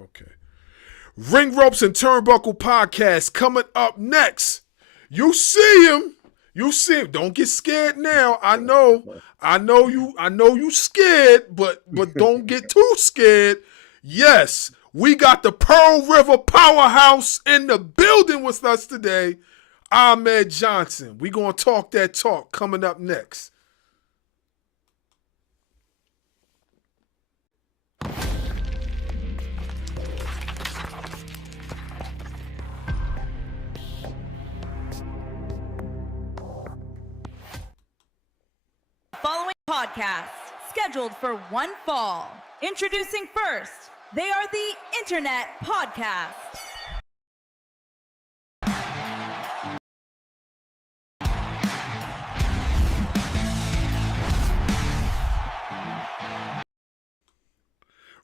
Okay. Ring Ropes and Turnbuckle Podcast coming up next. You see him. You see him. Don't get scared now. I know you scared, but don't get too scared. Yes, we got the Pearl River Powerhouse in the building with us today. Ahmed Johnson. We gonna talk that talk coming up next. Following podcast scheduled for one fall. Introducing first, they are the Internet Podcast.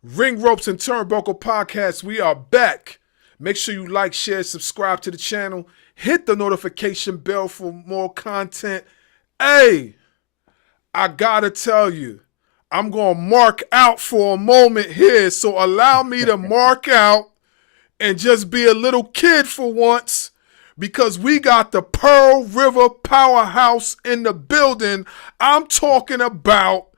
Ring Ropes and Turnbuckle Podcast, we are back. Make sure you like, share, subscribe to the channel. Hit the notification bell for more content. Hey, I gotta tell you, I'm gonna mark out for a moment here, so allow me to mark out and just be a little kid for once, because we got the Pearl River Powerhouse in the building. I'm talking about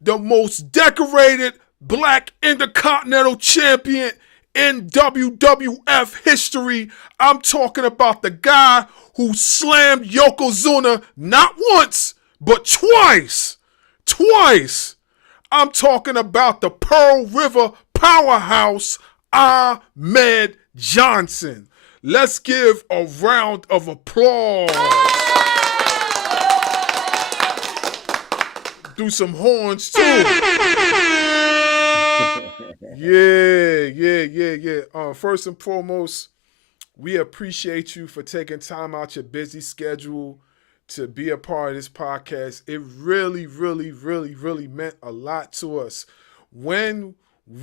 the most decorated Black Intercontinental Champion in WWF history. I'm talking about the guy who slammed Yokozuna not once, but twice. I'm talking about the Pearl River Powerhouse, Ahmed Johnson. Let's give a round of applause. Do some horns too. Yeah. First and foremost, we appreciate you for taking time out your busy schedule to be a part of this podcast. It really meant a lot to us. When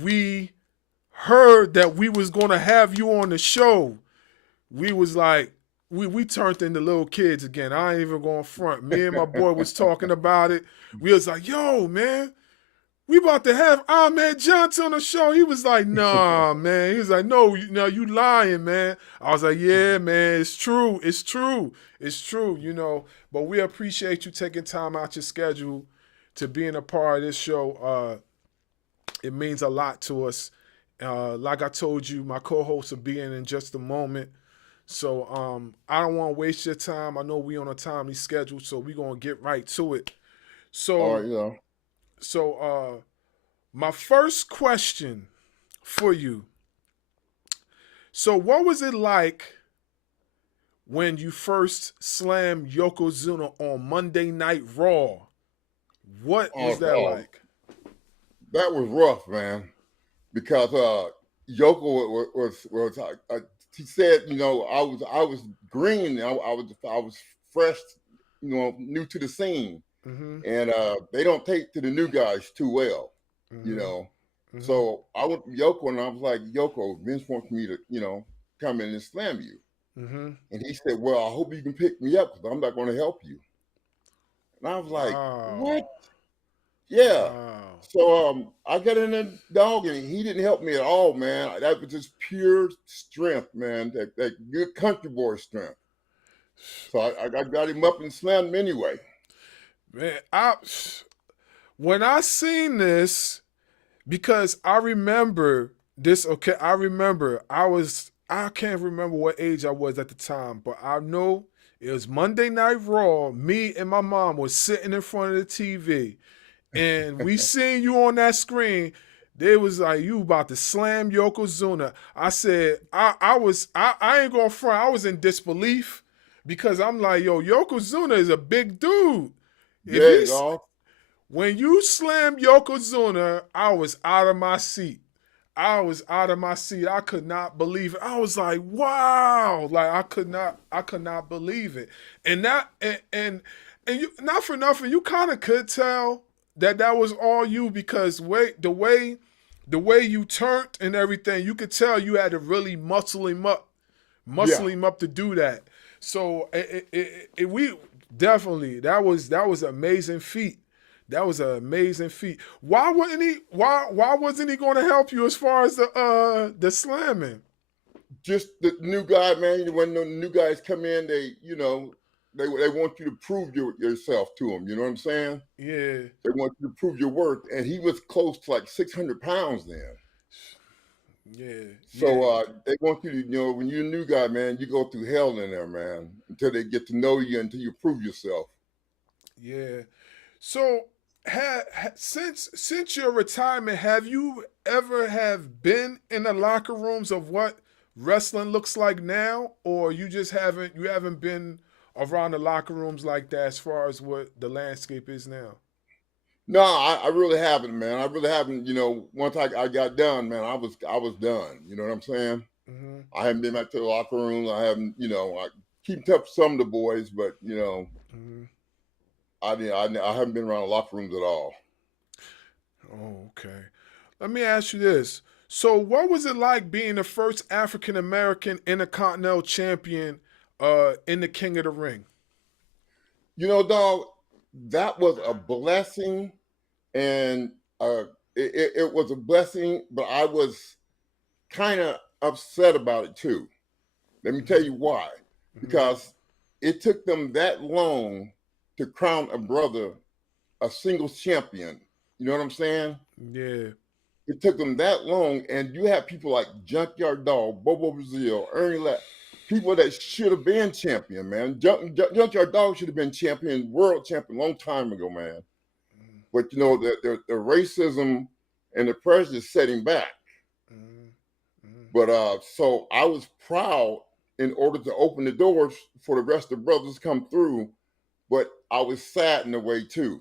we heard that we was going to have you on the show, we was like, we turned into little kids again. I ain't even going front. Me and my boy was talking about it. We was like, yo, man, we about to have Ahmed Johnson on the show. He was like, nah, man. He was like, no, you lying, man. I was like, yeah, man, it's true, you know. But we appreciate you taking time out your schedule to being a part of this show. It means a lot to us. Like I told you, my co-host will be in just a moment. So I don't want to waste your time. I know we on a timely schedule, so we're going to get right to it. So, all right, yeah. So my first question for you. So what was it like when you first slammed Yokozuna on Monday Night Raw? What was that like? That was rough, man, because Yoko was he said, you know, I was green, I was fresh, you know, new to the scene, and they don't take to the new guys too well, you know. So I went to Yoko and I was like, Yoko, Vince wants me to, you know, come in and slam you. And he said, well, I hope you can pick me up because I'm not going to help you. And I was like, what? Yeah. Wow. So I got in the dog and he didn't help me at all, man. That was just pure strength, man. That good country boy strength. So I got him up and slammed him anyway. Man, when I seen this, because I remember this, okay, I can't remember what age I was at the time, but I know it was Monday Night Raw. Me and my mom was sitting in front of the TV, and we seen you on that screen. They was like, you about to slam Yokozuna. I said, I ain't going front. I was in disbelief because I'm like, yo, Yokozuna is a big dude. When you slammed Yokozuna, I was out of my seat. I could not believe it. I was like, wow. Like I could not believe it. And that and you, not for nothing, you kind of could tell that was all you, because the way you turned and everything, you could tell you had to really muscle him up to do that. So we definitely, that was an amazing feat That was an amazing feat. Why wouldn't he? Why wasn't he going to help you as far as the slamming? Just the new guy, man. When the new guys come in, they, they want you to prove yourself to them. You know what I'm saying? Yeah, They want you to prove your worth. And he was close to like 600 pounds then. yeah, So yeah, they want you to, when you're a new guy, man, you go through hell in there, man, until they get to know you, until you prove yourself. yeah. So, since your retirement, have you ever have been in the locker rooms of what wrestling looks like now, or you haven't been around the locker rooms like that as far as what the landscape is now? No, I really haven't, man. I really haven't. Once I got done, man, I was done. You know what I'm saying? Hmm. I haven't been back to the locker room. I haven't, I keep in touch with some of the boys, but Hmm. I haven't been around the locker rooms at all. Oh, okay. Let me ask you this. So, what was it like being the first African American Intercontinental Champion in the King of the Ring? Dog, that was a blessing, and it was a blessing, but I was kind of upset about it too. Let me tell Hmm. you why. Hmm. Because it took them that long to crown a brother a singles champion. You know what I'm saying? Yeah. It took them that long, and you have people like Junkyard Dog, Bobo Brazil, Ernie Latt, people that should have been champion, man. Junkyard Dog should have been champion, world champion, long time ago, man. But the racism and the prejudice set him back. Hmm. Hmm. But so I was proud in order to open the doors for the rest of the brothers to come through, but I was sad in a way too.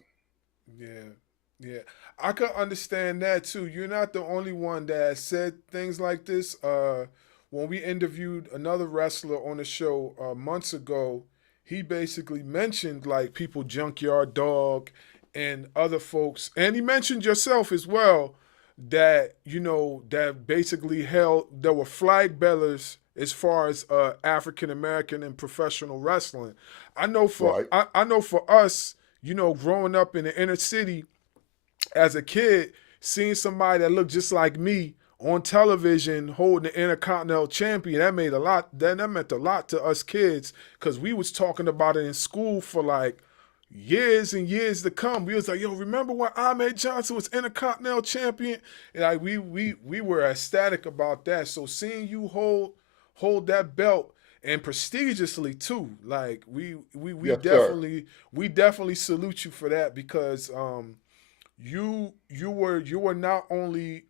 Yeah, yeah. I could understand that too. You're not the only one that said things like this. When we interviewed another wrestler on the show months ago, he basically mentioned like people, Junkyard Dog, and other folks, and he mentioned yourself as well. That that basically held there were flag bearers as far as African American and professional wrestling. Right. I know for us, growing up in the inner city as a kid, seeing somebody that looked just like me on television holding the Intercontinental Champion, that meant a lot to us kids because we was talking about it in school for like years and years to come. We was like, yo, remember when Ahmed Johnson was Intercontinental Champion? And like we were ecstatic about that. So seeing you hold that belt and prestigiously too, like Yes, sir. we definitely salute you for that because you were not only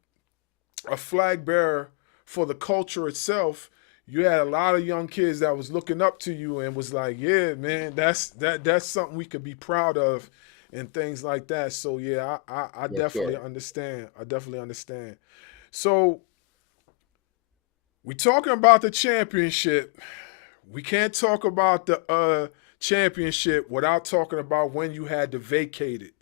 a flag bearer for the culture itself. You had a lot of young kids that was looking up to you and was like, "Yeah, man, that's something we could be proud of," and things like that. So yeah, I Yes, definitely sir. understand. I definitely understand. So we talking about the championship. We can't talk about the championship without talking about when you had to vacate it.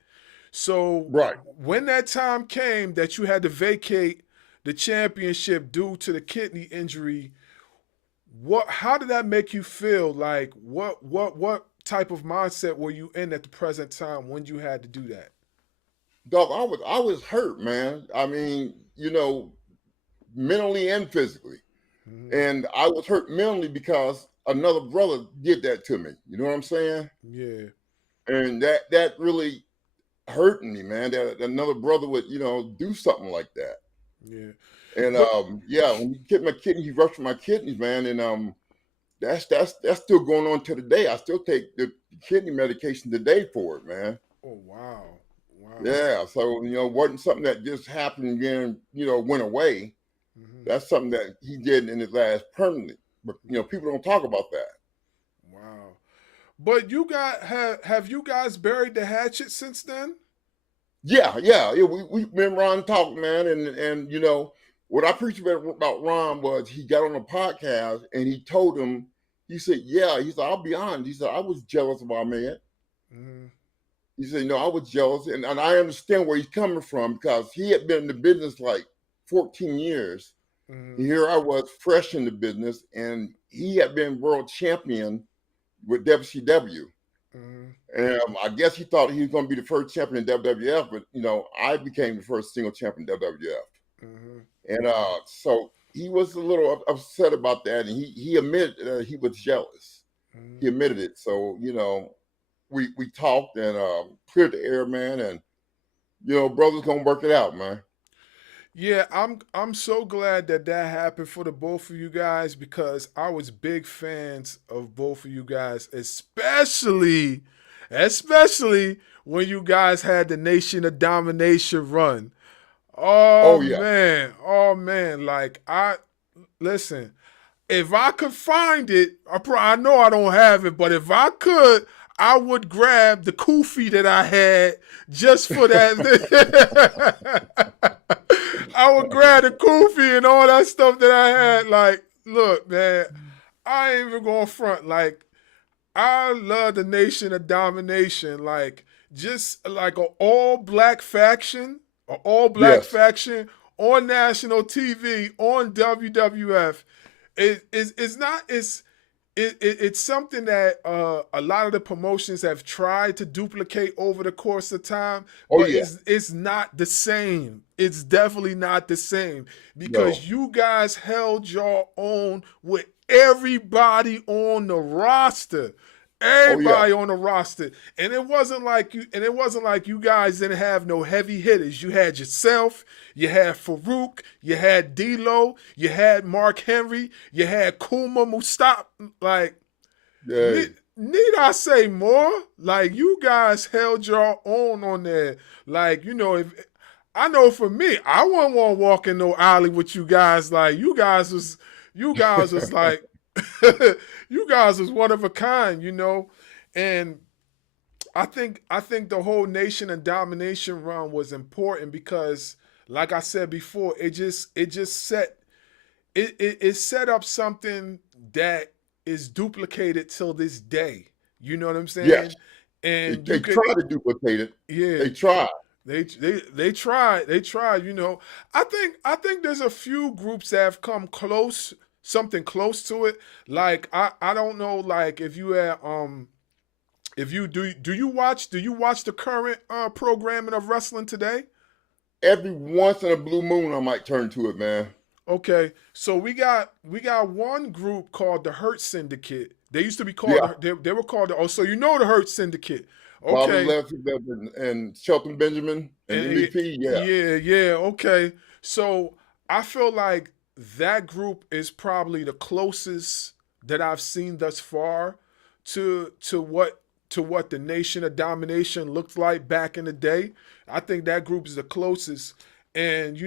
So Right. when that time came that you had to vacate the championship due to the kidney injury, how did that make you feel? Like what type of mindset were you in at the present time when you had to do that? Dog, I was hurt, man. I mean, mentally and physically. Mm-hmm. And I was hurt mentally because another brother did that to me. You know what I'm saying? Yeah, And that really hurt me, man. That another brother would, do something like that. yeah. And But yeah, when he hit my kidney, he rushed my kidneys, man. And that's still going on to today. I still take the kidney medication today for it, man. oh wow, wow. Yeah. So, wasn't something that just happened again, went away. Mm-hmm. That's something that he did in his last permanently. But people don't talk about that. Wow. But have you guys buried the hatchet since then? Yeah. We me and Ron talked, man, and what I appreciate about Ron was he got on a podcast and he told him, he said, yeah, he said, I'll be honest. He said, I was jealous of Ahmed. Mm-hmm. He said, I was jealous, and I understand where he's coming from because he had been in the business like 14 years. Mm-hmm. Here I was fresh in the business, and he had been world champion with WCW. Mm-hmm. And I guess he thought he was going to be the first champion in WWF, but I became the first single champion in WWF. Mm-hmm. And so he was a little upset about that, and he admitted he was jealous. Mm-hmm. He admitted it. So we talked and cleared the air, man, and brother's gonna work it out, man. Yeah, I'm so glad that happened for the both of you guys because I was big fans of both of you guys, especially when you guys had the Nation of Domination run. Oh yeah, Oh man, like I listen, if I could find it, I know I don't have it, but if I could, I would grab the kufi that I had just for that. I would grab the kufi and all that stuff that I had. Like, look, man, I ain't even going front. Like, I love the Nation of Domination. Like, just like an all black yes, faction on national TV on WWF. It's not it's something that a lot of the promotions have tried to duplicate over the course of time, oh but yeah, it's not the same. It's definitely not the same no, because you guys held your own with everybody on the roster. oh yeah, Everybody on the roster. And it wasn't like you guys didn't have no heavy hitters. You had yourself, you had Farouk, you had D'Lo, you had Mark Henry, you had Kuma Mustap. Like, yeah, need I say more? Like, you guys held your own on there. Like, if I know for me, I wouldn't want to walk in no alley with you guys. Like, you guys was like you guys was one of a kind, and I think the whole Nation and Domination run was important because, like I said before, it just set up something that is duplicated till this day. You know what I'm yes. saying? And They you could, tried to duplicate it. yeah, They tried. they tried. They tried. I think there's a few groups that have come close, something close to it. Like I don't know. Like if you had if you do you watch the current programming of wrestling today? Every once in a blue moon, I might turn to it, man. Okay, so we got one group called the Hurt Syndicate. They used to be called Yeah, they were called so you know the Hurt Syndicate. Bobby Okay, Leslie and Shelton Benjamin and and MVP. Yeah, yeah, okay. So I feel like that group is probably the closest that I've seen thus far to what the Nation of Domination looked like back in the day. I think that group is the closest, and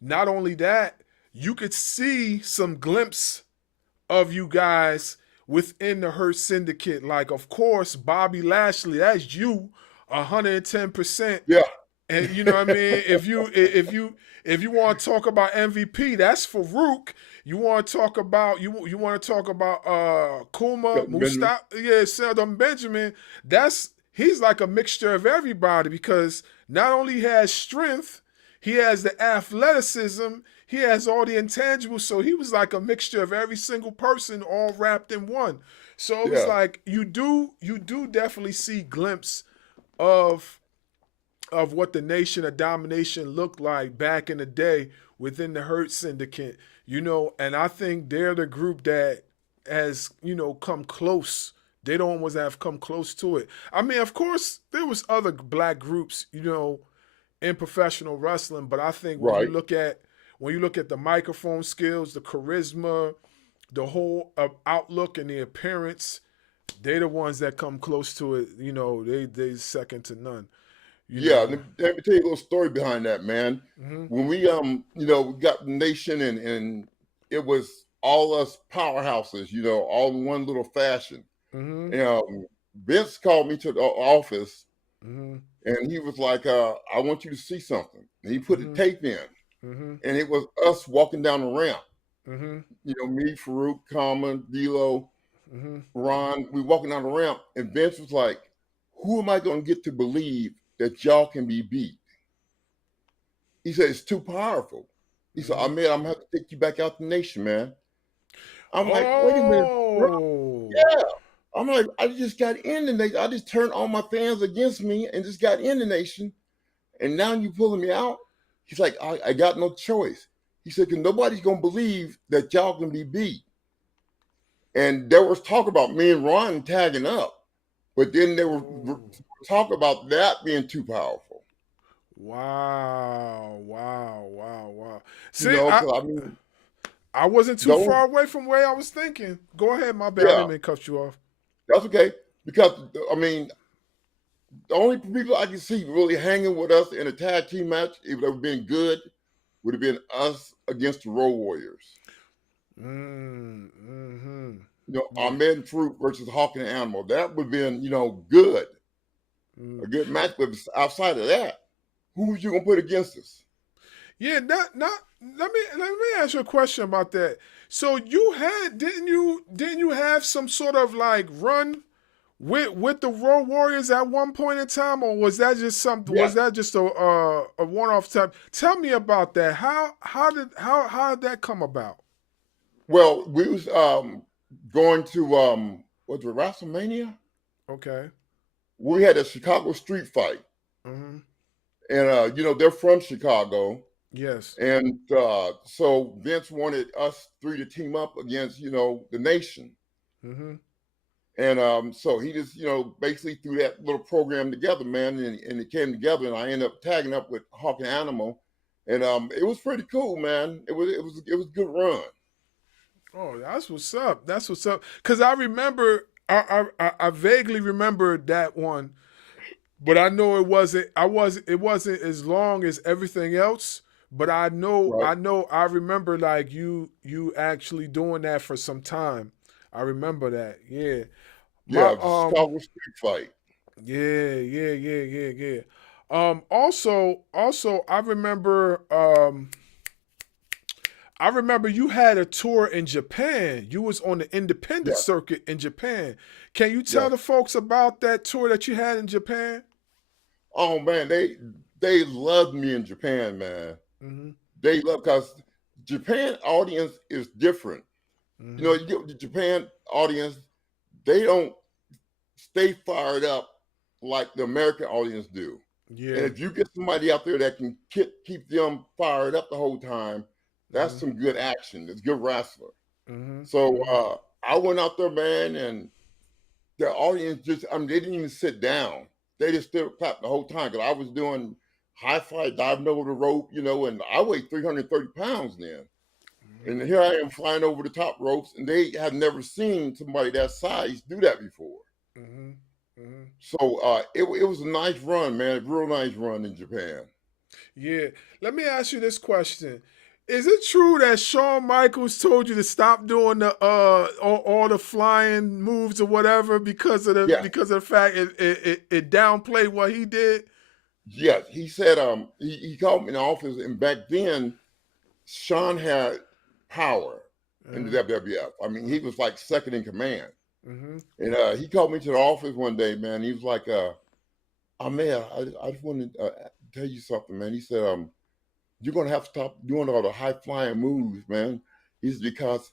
not only that, you could see some glimpse of you guys within the Hurt Syndicate. Like, of course, Bobby Lashley, that's you, 110%. yeah, And you know what I mean? If you want to talk about MVP, that's Farouk. You want to talk about Kuma, Shelton Benjamin. Mustap, yeah, Seldom Benjamin. He's like a mixture of everybody because not only he has strength, he has the athleticism, he has all the intangibles. So he was like a mixture of every single person all wrapped in one. So it was Yeah, like you do definitely see glimpse of what the Nation of Domination looked like back in the day within the Hurt Syndicate, and I think they're the group that has, come close. They don't almost have come close to it. I mean, of course, there was other black groups, in professional wrestling, but I think when you right. look at the microphone skills, the charisma, the whole outlook and the appearance, they're the ones that come close to it. They second to none. You Yeah, know. let me tell you a little story behind that, man. Mhm. When we got the Nation and it was all us powerhouses, all in one little fashion. Mhm. And Vince called me to the office Mhm. and he was like, I want you to see something. And he put the Mhm. tape in Mhm. and it was us walking down the ramp. Mhm. Me, Farouk, Common, D'Lo, Mhm. Ron, we walking down the ramp, and Vince was like, "Who am I going to get to believe that y'all can be beat?" He said, "It's too powerful." He said, Mhm. "Ahmed, I'm gonna have to take you back out the Nation, man." I'm like, "Wait a minute, bro." Oh. Yeah. I'm like, I just got in the nation. I just turned all my fans against me and just got in the nation. And now you pulling me out? He's like, I got no choice. He said, because nobody's going to believe that y'all can be beat. And there was talk about me and Ron tagging up. But then there was talk about that being too powerful. Wow, wow, wow, wow. You See, know, I, because I mean, I wasn't too those, far away from where I was thinking. Go ahead, my bad. I yeah, didn't mean to cut you off. that's okay. Because, I mean, the only people I can see really hanging with us in a tag team match, if it would have been good, would have been us against the Road Warriors. Mm-hmm. You know, Yeah. Ahmed and Fruit versus Hawk and Animal. That would have been, you know, good. Mm. A good match. But outside of that, who was you gonna put against us? Yeah, not let me ask you a question about that. So you had didn't you have some sort of like run with the Road Warriors at one point in time, or was that just something? Was Yes. that just a one off time? Tell me about that. How did that come about? Well, we was going to was it WrestleMania? Okay. We had a Chicago street fight. Mm-hmm. And you know, they're from Chicago. Yes. And so Vince wanted us three to team up against, you know, the nation. Mm-hmm. And so he just, you know, basically threw that little program together, man, and it came together, and I ended up tagging up with Hawk and Animal, and it was pretty cool, man. It was a good run. Oh, that's what's up. That's what's up. Cause I remember, I vaguely remember that one, but I know it wasn't. It wasn't as long as everything else. But Right? I remember like you actually doing that for some time. I remember that. Yeah. My Yeah, the Chicago street fight. yeah. Also I remember you had a tour in Japan. You was on the independent Yes, circuit in Japan. Can you tell yes. the folks about that tour that you had in Japan? Oh man, they loved me in Japan, man. Mm-hmm. They love because Japan audience is different. You know, Mm-hmm. you get with the Japan audience, they don't stay fired up like the American audience do. And Yeah. if you get somebody out there that can keep them fired up the whole time, that's Mm-hmm. some good action. It's good wrestler. Mm-hmm. So Mm-hmm. I went out there, man, and the audience just, I mean, they didn't even sit down. They just stood up clapped the whole time because I was doing high fly diving over the rope, you know, and I weighed 330 pounds then. And here I am flying over the top ropes, and they have never seen somebody that size do that before. Mm-hmm. Mm-hmm. So it was a nice run, man, a real nice run in Japan. Yeah. Let me ask you this question. Is it true that Shawn Michaels told you to stop doing the all the flying moves or whatever Yes, because of the fact it downplayed what he did? yes. He said he called me in the office, and back then Sean had power in the Uh-huh. WWF. I mean, he was like second in command. Mm-hmm. And he called me to the office one day, man. He was like, man, I just wanted to tell you something, man. He said, you're going to have to stop doing all the high flying moves, man. He said, because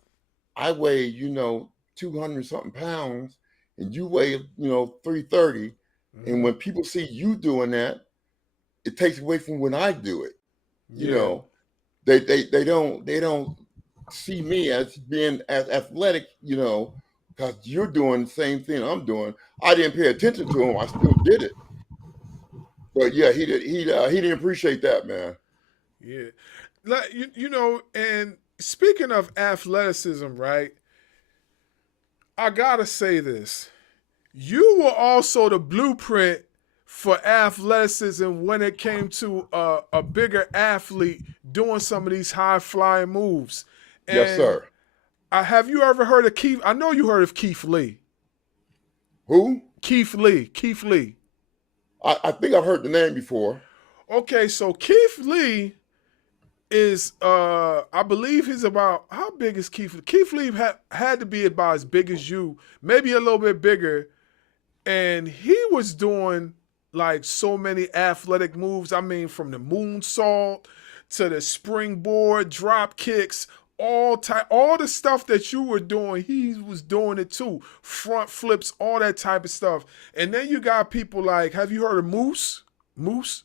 I weigh, you know, 200 something pounds and you weigh, you know, 330. And Mm-hmm. when people see you doing that, it takes away from when I do it. You Yeah. know, they don't see me as being as athletic, you know, because you're doing the same thing I'm doing. I didn't pay attention to him. I still did it. But yeah, he didn't appreciate that, man. Yeah. Like you know, and speaking of athleticism, right? I gotta say this. You were also the blueprint for athleticism when it came to a bigger athlete doing some of these high flying moves. Yes, And sir. have you ever heard of Keith? I know you heard of Keith Lee. Who? Keith Lee. Keith Lee. I think I've heard the name before. Okay, so Keith Lee is I believe he's about how big is Keith Lee? Keith Lee had to be about as big as you, maybe a little bit bigger. And he was doing like so many athletic moves. I mean, from the moonsault to the springboard, drop kicks, all the stuff that you were doing, he was doing it too. Front flips, all that type of stuff. And then you got people like, have you heard of Moose? Moose?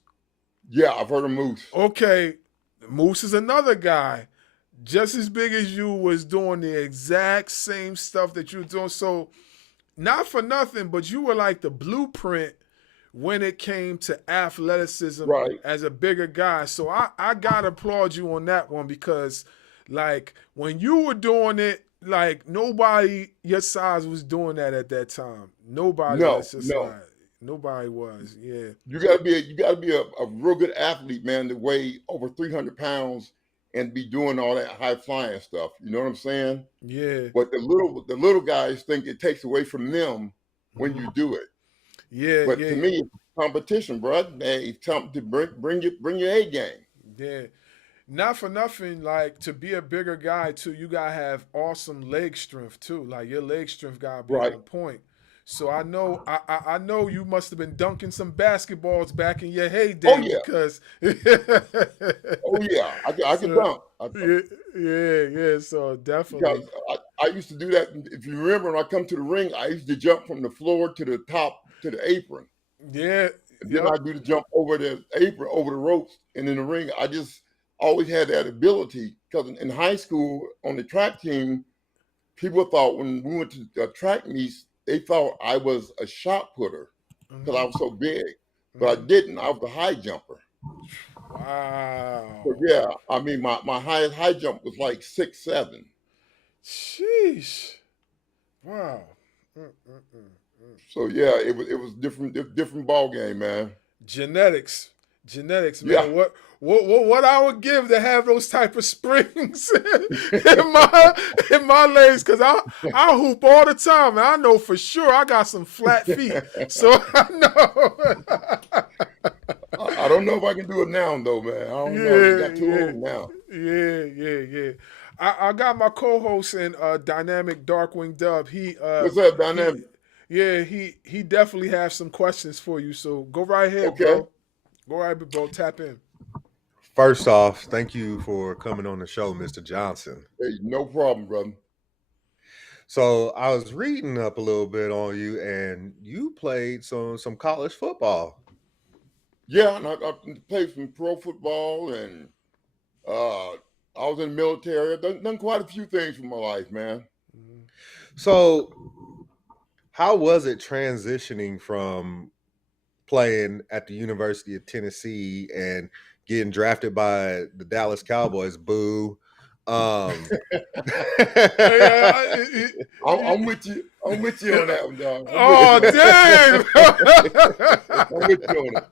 Yeah, I've heard of Moose. Okay, Moose is another guy, just as big as you, was doing the exact same stuff that you were doing. So, not for nothing, but you were like the blueprint when it came to athleticism Right. as a bigger guy. So I gotta applaud you on that one, because like when you were doing it, like nobody your size was doing that at that time. Nobody No, that's your no. size. Nobody was. Yeah. You gotta be a real good athlete, man, to weigh over 300 pounds and be doing all that high flying stuff. You know what I'm saying? Yeah. But the little guys think it takes away from them when you do it. Yeah, But to yeah, me, it's competition, bro. Hey, it's time to bring your A game. yeah. Not for nothing, like to be a bigger guy too, you gotta have awesome leg strength too. Like your leg strength gotta be Right. on point. So I know I know you must have been dunking some basketballs back in your Oh heyday, yeah. because Oh yeah. I can so dunk. yeah, yeah, yeah. So Because definitely. I used to do that. If you remember, when I come to the ring, I used to jump from the floor to the top to the apron. Yeah, And then yep. I do the jump over the apron, over the ropes, and in the ring. I just always had that ability because in high school on the track team, people thought when we went to track meets, they thought I was a shot putter because I Hmm. was so big, but I Hmm. didn't. I was a high jumper. So Wow. yeah, I mean my highest high jump was like 6'7". Sheesh. Wow. Mm-mm-mm. So yeah, it was different ball game, man. Genetics, genetics, Yeah. man. What I would give to have those type of springs in my legs, because I hoop all the time, and I know for sure I got some flat feet, so I know. I don't know if I can do it now though, man. I don't know. You Yeah, got too yeah, old now. yeah, yeah, yeah. I got my co-host in Dynamic Darkwing Dub. What's up, He Dynamic? yeah, he definitely has some questions for you. So go right ahead, Okay. bro. Go right ahead, bro. Tap in. First off, thank you for coming on the show, Mr. Johnson. Hey, no problem, brother. So I was reading up a little bit on you, and you played some college football. Yeah, and I played some pro football, and uh, I was in the military. I've done quite a few things for my life, man. Mhm. So how was it transitioning from playing at the University of Tennessee and getting drafted by the Dallas Cowboys? Boo. Um, Hey, I'm with you. I'm with you on that one, dog. I'm with oh you on that. damn! I'm with you on it.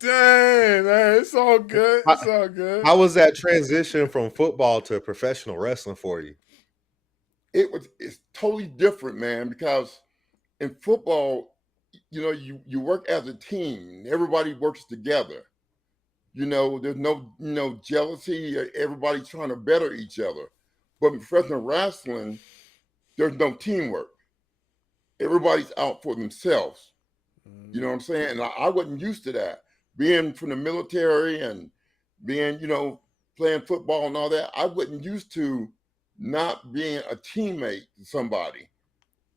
Dang, man, it's all good. how, It's all good. how was that transition from football to professional wrestling for you? It's totally different, man, because in football, you work as a team. Everybody works together. There's no jealousy. Everybody's trying to better each other. But in professional wrestling, there's no teamwork. Everybody's out for themselves. You know what I'm saying? And I wasn't used to that. Being from the military and being, playing football and all that, I wasn't used to not being a teammate to somebody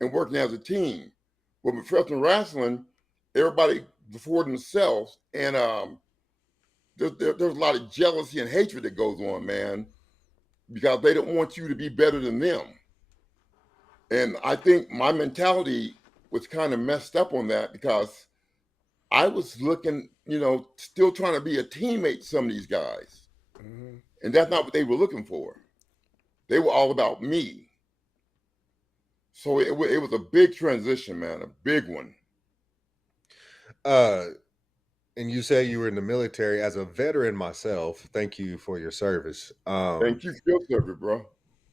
and working as a team. But with professional wrestling, everybody for themselves. And there's a lot of jealousy and hatred that goes on, man, because they don't want you to be better than them. And I think my mentality was kind of messed up on that because I was looking, still trying to be a teammate to some of these guys. Mhm. And that's not what they were looking for. They were all about me. So it was a big transition, man, a big one. Uh, and you say you were in the military. As a veteran myself, thank you for your service. Thank you for your service, bro.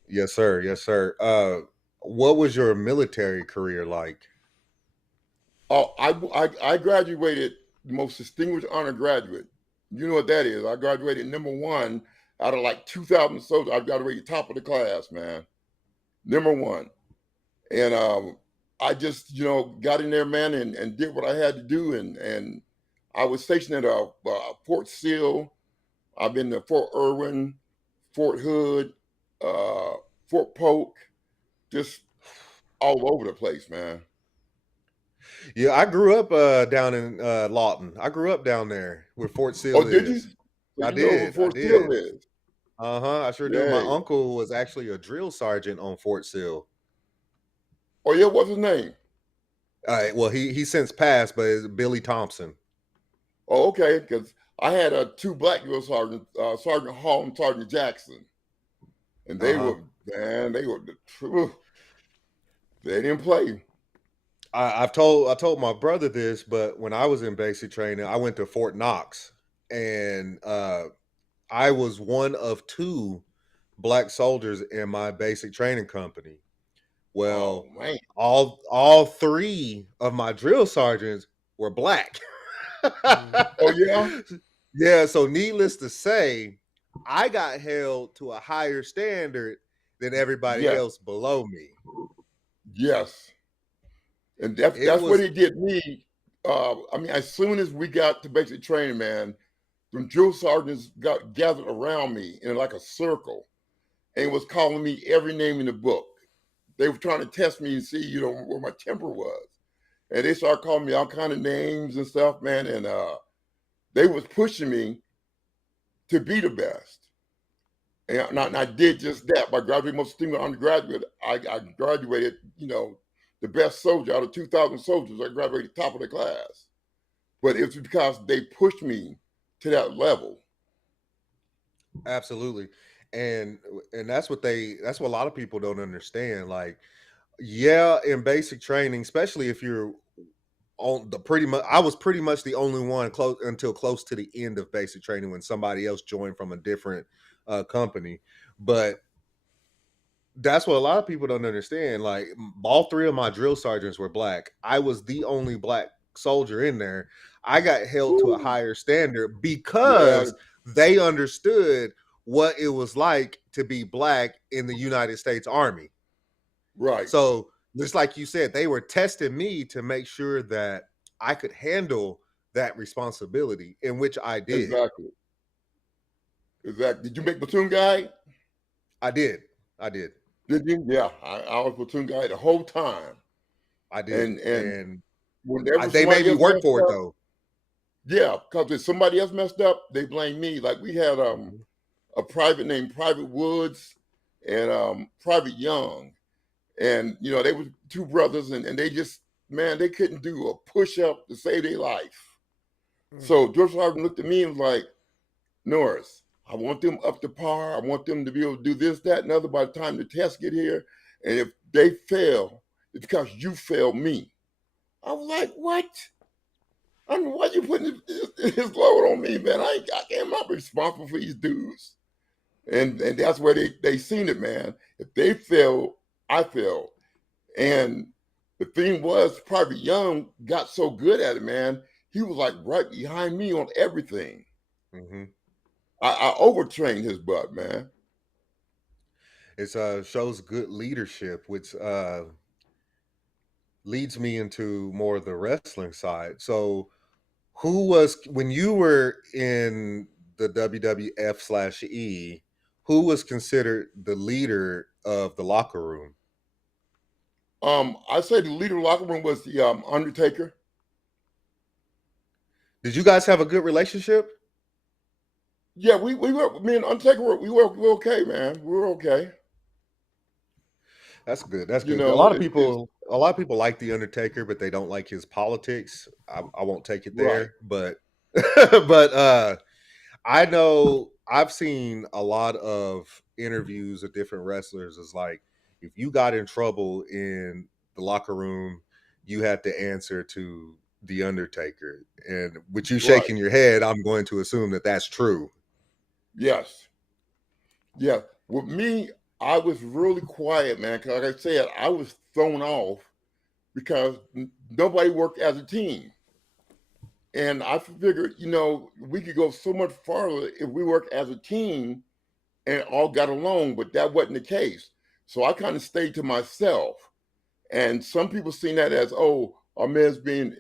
Yes, sir. Yes, sir. What was your military career like? Oh, I graduated the most distinguished honor graduate. You know what that is? I graduated #1 out of like 2,000 soldiers. I graduated top of the class, man. #1. And I just, got in there, man, and did what I had to do. And I was stationed at Fort Sill. I've been to Fort Irwin, Fort Hood, Fort Polk, just all over the place, man. Yeah, I grew up down in Lawton. I grew up down there where Fort Oh, Sill did you? is. So I you know where did. I Fort Sill did. is? Uh-huh. I sure do. My Yay. uncle was actually a drill sergeant on Fort Sill. Oh yeah, what's his name? Well, he since passed, but it's Billy Thompson. Oh, okay, because I had two black drill sergeants, Sergeant Hall and Sergeant Jackson, and they Uh-huh. were, man, they were the truth. They didn't play. I told my brother this, but when I was in basic training, I went to Fort Knox, and I was one of two black soldiers in my basic training company. Oh Well, man. all three of my drill sergeants were black. Mm. Oh yeah. Yeah, so needless to say, I got held to a higher standard than everybody Yes. else below me. Yes. And that's It that's what was he did me. I mean, as soon as we got to basic training, man, the drill sergeants got gathered around me in like a circle and was calling me every name in the book. They were trying to test me and see, where my temper was. And they started calling me all kind of names and stuff, man. And they was pushing me to be the best. And I did just that. By graduating most distinguished undergraduate, I graduated, the best soldier out of 2,000 soldiers. I graduated top of the class. But it's because they pushed me to that level. absolutely. And that's what a lot of people don't understand. Like, yeah, in basic training, especially if you're on the pretty much I was pretty much the only one close until close to the end of basic training when somebody else joined from a different company. But that's what a lot of people don't understand. Like all three of my drill sergeants were black. I was the only black soldier in there. I got held to a Woo. higher standard Yeah, because they understood what it was like to be black in the United States Army. right. So just like you said, they were testing me to make sure that I could handle that responsibility, in which I did. Exactly. Exactly. Did you make platoon guy? I did. I did. Did you? Yeah, I was platoon guy the whole time. I did. And And whenever they made somebody me else work messed for it up, though. yeah, because if somebody else messed up, they blame me. Like we had Mhm. a private named Private Woods and Private Young. And they were two brothers and they just, man, they couldn't do a push-up to save their life. Mm. So George Harden looked at me and was like, Norris, I want them up to par. I want them to be able to do this, that, and other by the time the tests get here. And if they fail, it's because you failed me. I was like, what? I mean, why you putting his load on me, man? I'm not responsible for these dudes. And that's where they seen it, man. If they fail, I fail. And the thing was, Private Young got so good at it, man. He was like right behind me on everything. Mhm. I overtrained his butt, man. It's shows good leadership, which leads me into more of the wrestling side. So who was when you were in the WWF/E, who was considered the leader of the locker room? I say the leader of the locker room was the Undertaker. Did you guys have a good relationship? Yeah, we were me and Undertaker we were okay, man. We were okay. That's good. That's You good. A know, lot of it is people like the Undertaker, but they don't like his politics. I won't take it right. there, but but I know I've seen a lot of interviews of different wrestlers. Is like if you got in trouble in the locker room, you had to answer to the Undertaker. And with you Right. shaking your head, I'm going to assume that that's true. Yes. Yeah. With me, I was really quiet, man. Cause like I said, I was thrown off because nobody worked as a team. And I figured, we could go so much farther if we worked as a team and all got along, but that wasn't the case. So I kind of stayed to myself. And some people seen that as, oh, our man's being,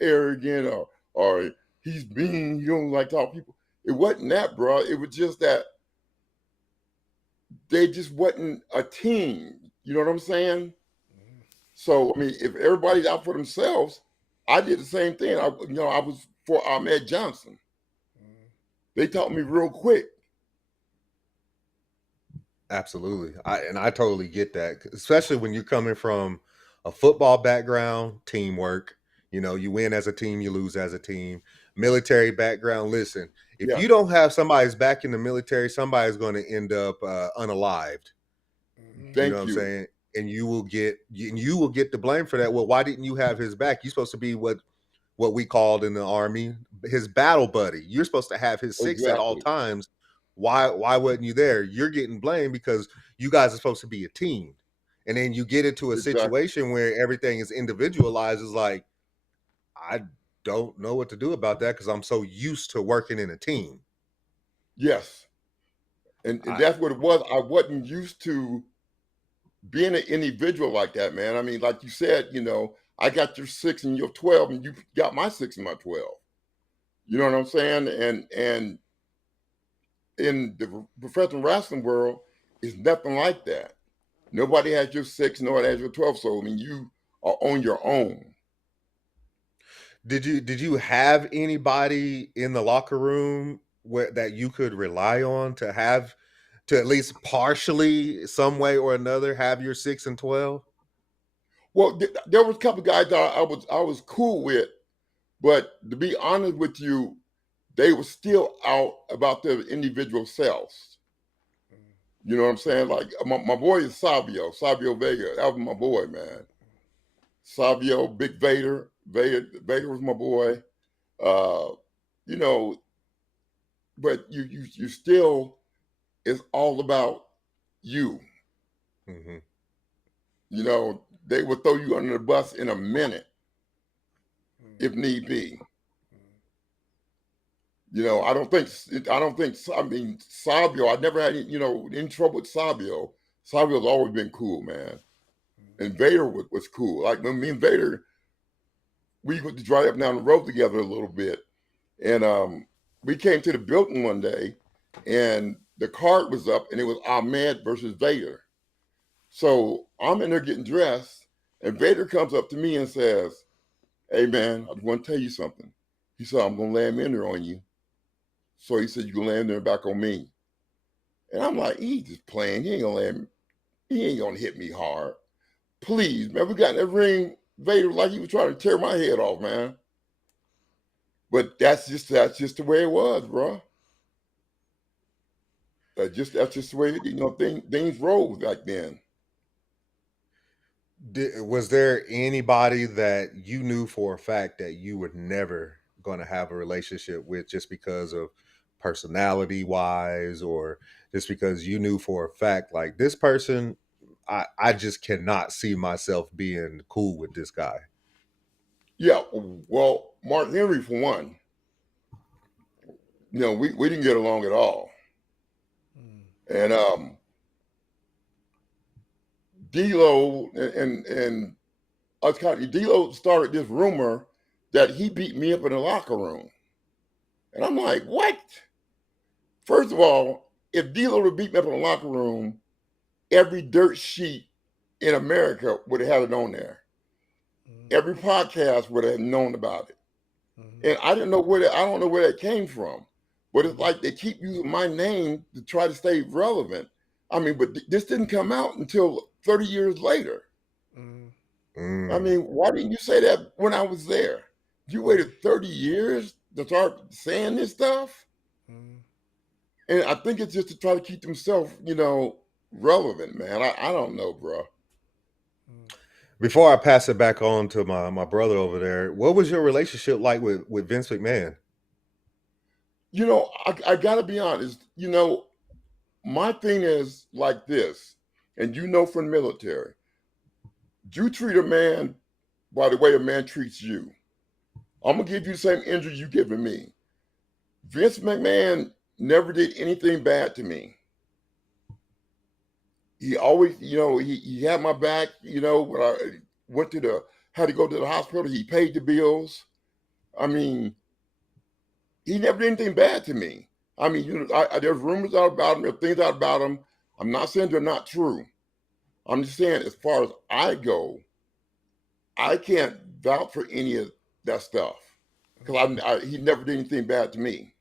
arrogant or he's mean, he don't like to talk to people. It wasn't that, bro. It was just that they just wasn't a team. You know what I'm saying? So I mean, if everybody's out for themselves, I did the same thing. I was for Ahmed Johnson. They taught me real quick. Absolutely. I totally get that, especially when you're coming from a football background, teamwork. You win as a team, you lose as a team. Military background, listen, if Yeah, you don't have somebody's back in the military, somebody's going to end up unalived. You know what thank I'm you. saying? And you will get the blame for that. Well, why didn't you have his back? You're supposed to be what we called in the Army his battle buddy. You're supposed to have his six at all Exactly. times. Why wasn't you there? You're getting blamed because you guys are supposed to be a team. And then you get into a Exactly. situation where everything is individualized. Is like, I don't know what to do about that because I'm so used to working in a team. Yes. And I that's what it was. I wasn't used to being an individual like that, man. I mean, like you said, I got your 6 and your 12, and you got my 6 and my 12. You know what I'm saying? And in the professional wrestling world, it's nothing like that. Nobody has your 6, nobody has your 12. So I mean, you are on your own. did you have anybody in the locker room that you could rely on to at least partially, some way or another, have your 6 and 12? Well, there was a couple of guys that I was cool with, but to be honest with you, they were still out about their individual selves. You know what I'm saying? Like my boy is Savio Vega. That was my boy, man. Savio, Big Vader was my boy. Uh, you know, but you still, it's all about you. Mm-hmm. They would throw you under the bus in a minute if need be. I mean, Sabio, I never had, any trouble with Sabio. Sabio's always been cool, man. And Vader was cool. Like when me and Vader, we used to drive up and down the road together a little bit. And we came to the building one day and the card was up and it was Ahmed versus Vader. So I'm in there getting dressed and Vader comes up to me and says, "Hey man, I just want to tell you something." He said, "I'm gonna land in there on you." So he said, "You can land there back on me." And I'm like, he's just playing. He ain't gonna hit me hard. Please, man, we got in that ring, Vader like he was trying to tear my head off, man. But that's just the way it was, bro. That's just the way things rolled back then. Was there anybody that you knew for a fact that you were never going to have a relationship with, just because of personality wise, or just because you knew for a fact, like, this person, I just cannot see myself being cool with this guy? Yeah, well, Mark Henry for one. We didn't get along at all. And D'Lo and us kind of D'Lo started this rumor that he beat me up in the locker room, and I'm like, what? First of all, if D'Lo would beat me up in the locker room, every dirt sheet in America would have had it on there. Every podcast would have known about it, and I don't know where that came from, but it's like they keep using my name to try to stay relevant. I mean, but this didn't come out until 30 years later. I Mm. mean, why didn't you say that when I was there? You waited 30 years to start saying this stuff? And I think it's just to try to keep themselves, relevant, man. I don't know, bro. Before I pass it back on to my brother over there, what was your relationship like with Vince McMahon? I got to be honest. My thing is like this, and from the military, you treat a man by the way a man treats you. I'm going to give you the same injury you giving me. Vince McMahon never did anything bad to me. He always, he had my back, when I had to go to the hospital, he paid the bills. I mean, he never did anything bad to me. I mean, there's rumors out about him, there's things out about him, I'm not saying they're not true. I'm just saying, as far as I go, I can't vouch for any of that stuff because he never did anything bad to me.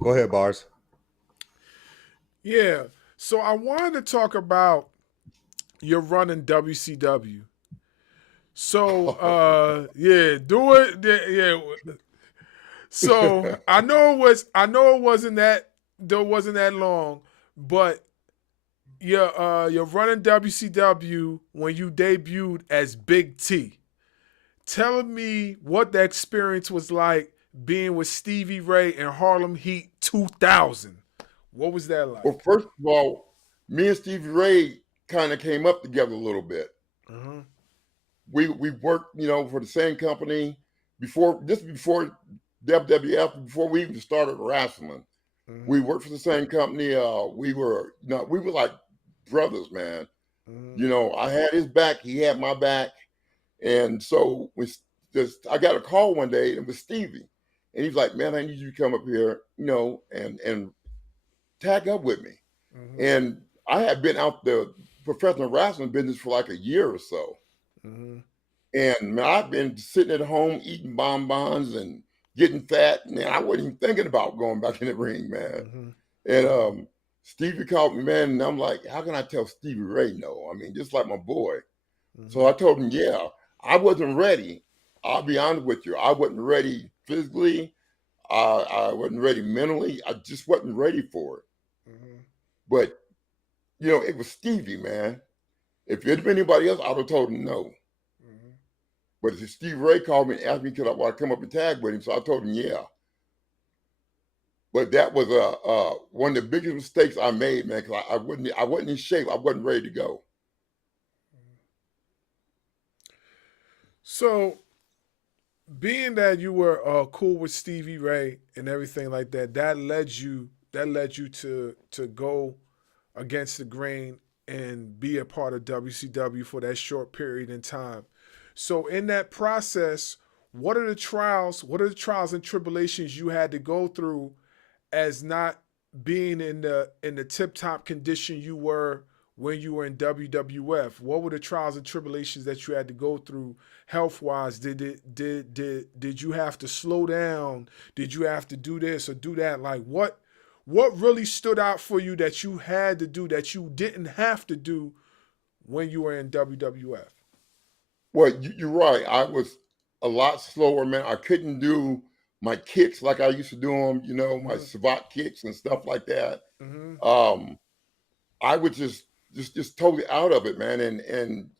Go ahead, Bars. Yeah. So I wanted to talk about your run in WCW. So yeah, do it. Yeah. So I know it wasn't that long, but your run in WCW when you debuted as Big T. Telling me what the experience was like being with Stevie Ray and Harlem Heat 2000. What was that like? Well, first of all, me and Stevie Ray kind of came up together a little bit. Uh-huh. We worked, for the same company before WWF, before we even started wrestling. Mm-hmm. We worked for the same company. We were like brothers, man. Mm-hmm. I had his back, he had my back, and so I got a call one day, and it was Stevie, and he's like, "Man, I need you to come up here, and tag up with me." Mm-hmm. And I had been out the professional wrestling business for like a year or so. Mm-hmm. And man, I've been sitting at home eating bonbons and getting fat. Man, I wasn't even thinking about going back in the ring, man. Mm-hmm. And Stevie called me, man, and I'm like, how can I tell Stevie Ray no? I mean, just like my boy. Mm-hmm. So I told him, yeah, I wasn't ready. I'll be honest with you. I wasn't ready physically. I wasn't ready mentally. I just wasn't ready for it. Mm-hmm. But, it was Stevie, man. If it had been anybody else, I would have told him no. Mm-hmm. But Steve Ray called me and asked me could I want to come up and tag with him, so I told him yeah. But that was one of the biggest mistakes I made, man, because I wasn't in shape. I wasn't ready to go. So, being that you were cool with Stevie Ray and everything like that, that led you to go against the grain and be a part of WCW for that short period in time. So in that process, what are the trials? What are the trials and tribulations you had to go through as not being in the tip top condition you were when you were in WWF? What were the trials and tribulations that you had to go through health wise? Did you have to slow down? Did you have to do this or do that? Like what really stood out for you that you had to do that you didn't have to do when you were in WWF? Well, you're right. I was a lot slower, man. I couldn't do my kicks like I used to do them, my Mm-hmm. savate kicks and stuff like that. Mm-hmm. I was just totally out of it, man. And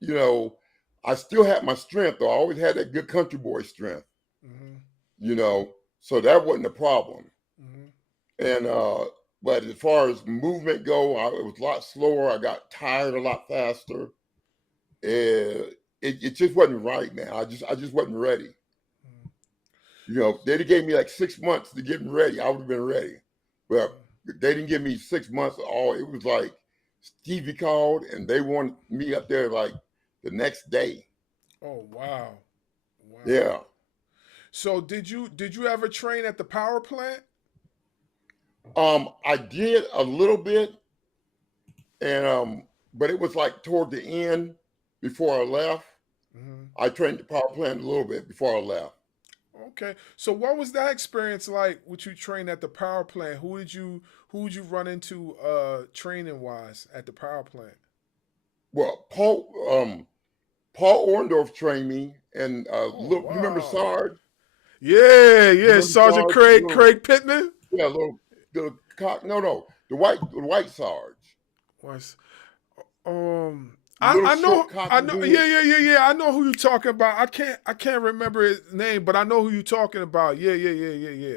you know, I still had my strength though. I always had that good country boy strength, Mm-hmm. so that wasn't a problem. Mm-hmm. And but as far as movement go, it was a lot slower. I got tired a lot faster. It just wasn't right, man. I just wasn't ready. They'd have gave me like 6 months to get me ready. I would have been ready. But they didn't give me 6 months at all. It was like Stevie called and they wanted me up there like the next day. Oh wow. Wow. Yeah. So did you ever train at the power plant? I did a little bit, and but it was like toward the end before I left. Mm-hmm. I trained the power plant a little bit before I left. Okay. So what was that experience like with you training at the power plant? Who did you run into training wise at the power plant? Well, Paul Orndorff trained me, and Oh you remember wow. Sarge? Yeah, You yeah. remember Sergeant Sarge? Craig Pittman? Yeah, little cock. No, the white Sarge. Was Little I know short cocky dude. yeah. I know who you're talking about. I can't remember his name, but I know who you're talking about. Yeah.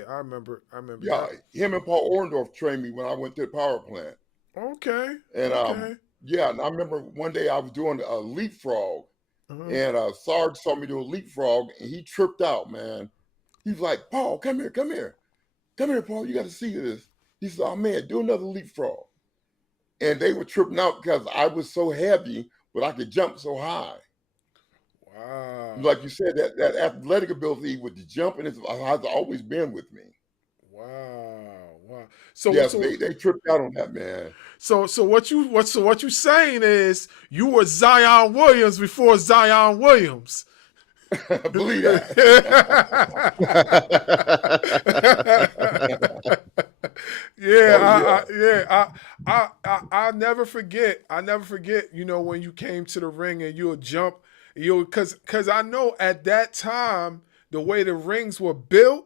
I remember. Yeah, him and Paul Orndorff trained me when I went to the power plant. Okay. And Okay. yeah, and I remember one day I was doing a leapfrog, Uh-huh. and Sarge saw me do a leapfrog, and he tripped out, man. He's like, Paul, come here, Paul, you got to see this. He said, oh man, do another leapfrog. And they were tripping out because I was so heavy, but I could jump so high. Wow. Like you said, that athletic ability with the jumping has always been with me. Wow. wow. Yes, they tripped out on that, man. So what you saying is you were Zion Williams before Zion Williams. Believe that. Yeah, Oh yeah. I'll never forget. I never forget. You know, when you came to the ring and you'll jump, because I know at that time the way the rings were built,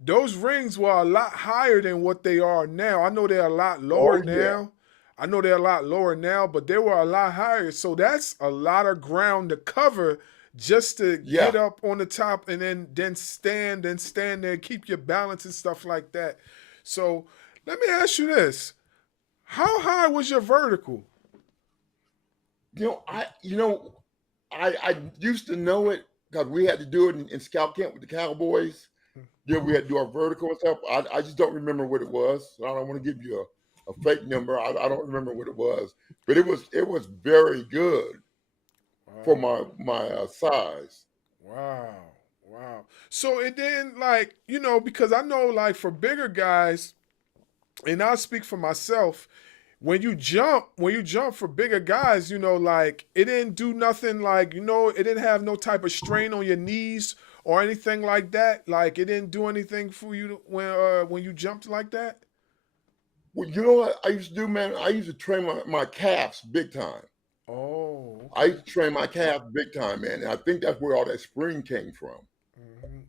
those rings were a lot higher than what they are now. I know they're a lot lower Oh yeah. now. I know they're a lot lower now, but they were a lot higher. So that's a lot of ground to cover just to Yeah. get up on the top and then stand there and keep your balance and stuff like that. So let me ask you this. How high was your vertical? I used to know it because we had to do it in scout camp with the Cowboys. We had to do our vertical and stuff. I just don't remember what it was. So I don't want to give you a fake number. I don't remember what it was, but it was very good for Wow. my size. Wow. Wow. So it then because I know like for bigger guys, and I'll speak for myself, when you jump for bigger guys, like it didn't do nothing like, it didn't have no type of strain on your knees or anything like that. Like it didn't do anything for you when you jumped like that. Well, you know what I used to do, man? I used to train my calves big time. Oh, I okay. used to train my calves big time, man. And I think that's where all that spring came from. Hmm.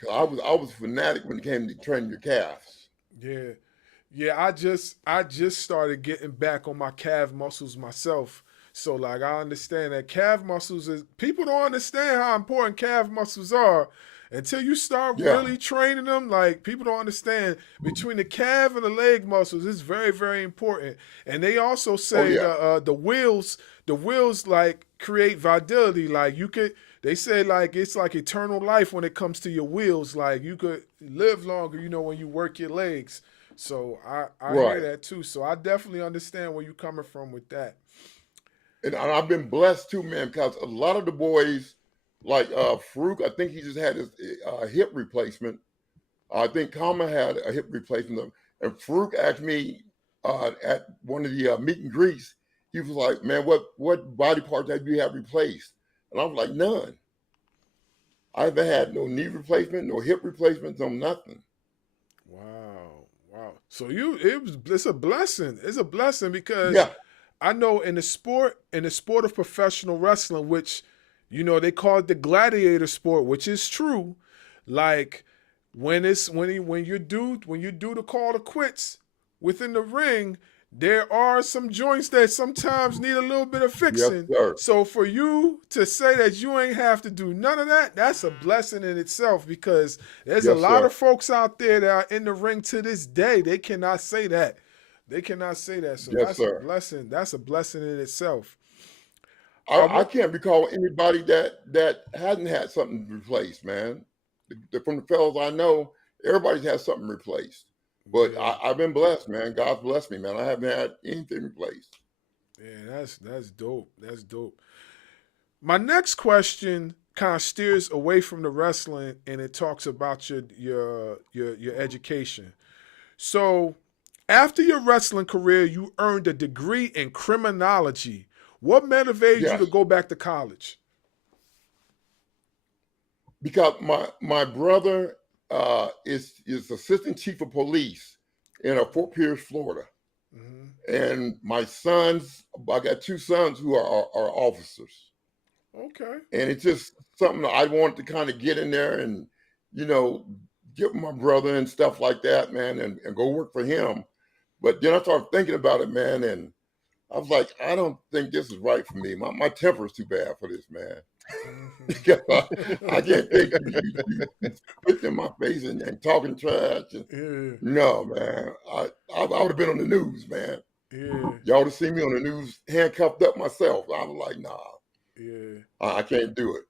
Cause I was a fanatic when it came to training your calves. Yeah. Yeah, I just started getting back on my calf muscles myself. So like I understand that calf muscles is people don't understand how important calf muscles are until you start Yeah. really training them. Like people don't understand between the calf and the leg muscles, it's very very important. And they also Oh say yeah. the wheels like create vitality. Like they say like it's like eternal life when it comes to your wheels. Like you could live longer, when you work your legs. So I hear Right. that too. So I definitely understand where you're coming from with that. And I've been blessed too, man, because a lot of the boys, like Farouk, I think he just had his hip replacement. I think Kama had a hip replacement. And Farouk asked me at one of the meet and greets, he was like, man, what body parts have you had replaced? And I was like, none. I haven't had no knee replacement, no hip replacement, no nothing. Wow, wow. So it's a blessing. It's a blessing because Yeah, I know in the sport of professional wrestling, which they call it the gladiator sport, which is true. Like when you do the call to quits within the ring, there are some joints that sometimes need a little bit of yes, fixing. sir. So for you to say that you ain't have to do none of that, that's a blessing in itself because there's a Yes, lot sir. of folks out there that are in the ring to this day. They cannot say that. They cannot say that. So Yes, that's a sir. blessing. That's a blessing in itself. I I want can't recall anybody that hadn't had something replaced, man. From the fellows I know, everybody's had something replaced. But yeah, I've been blessed, man. God's blessed me, man. I haven't had anything replaced. yeah, that's dope. That's dope. My next question kind of steers away from the wrestling and it talks about your education. So, after your wrestling career, you earned a degree in criminology. What motivated you to Yes, go back to college? because my brother is assistant chief of police in Fort Pierce, Florida, Hmm. and my sons, I got two sons who are officers, Okay. and it's just something that I wanted to kind of get in there and you know get my brother and stuff like that, man, and go work for him. But then I started thinking about it, man, and I was like, I don't think this is right for me. My temper is too bad for this, man. Hmm. I can't take you spitting in my face and talking trash. And, Yeah, no, man. I would have been on the news, man. yeah, Y'all would have seen me on the news handcuffed up myself. I was like, nah, yeah, I can't do it.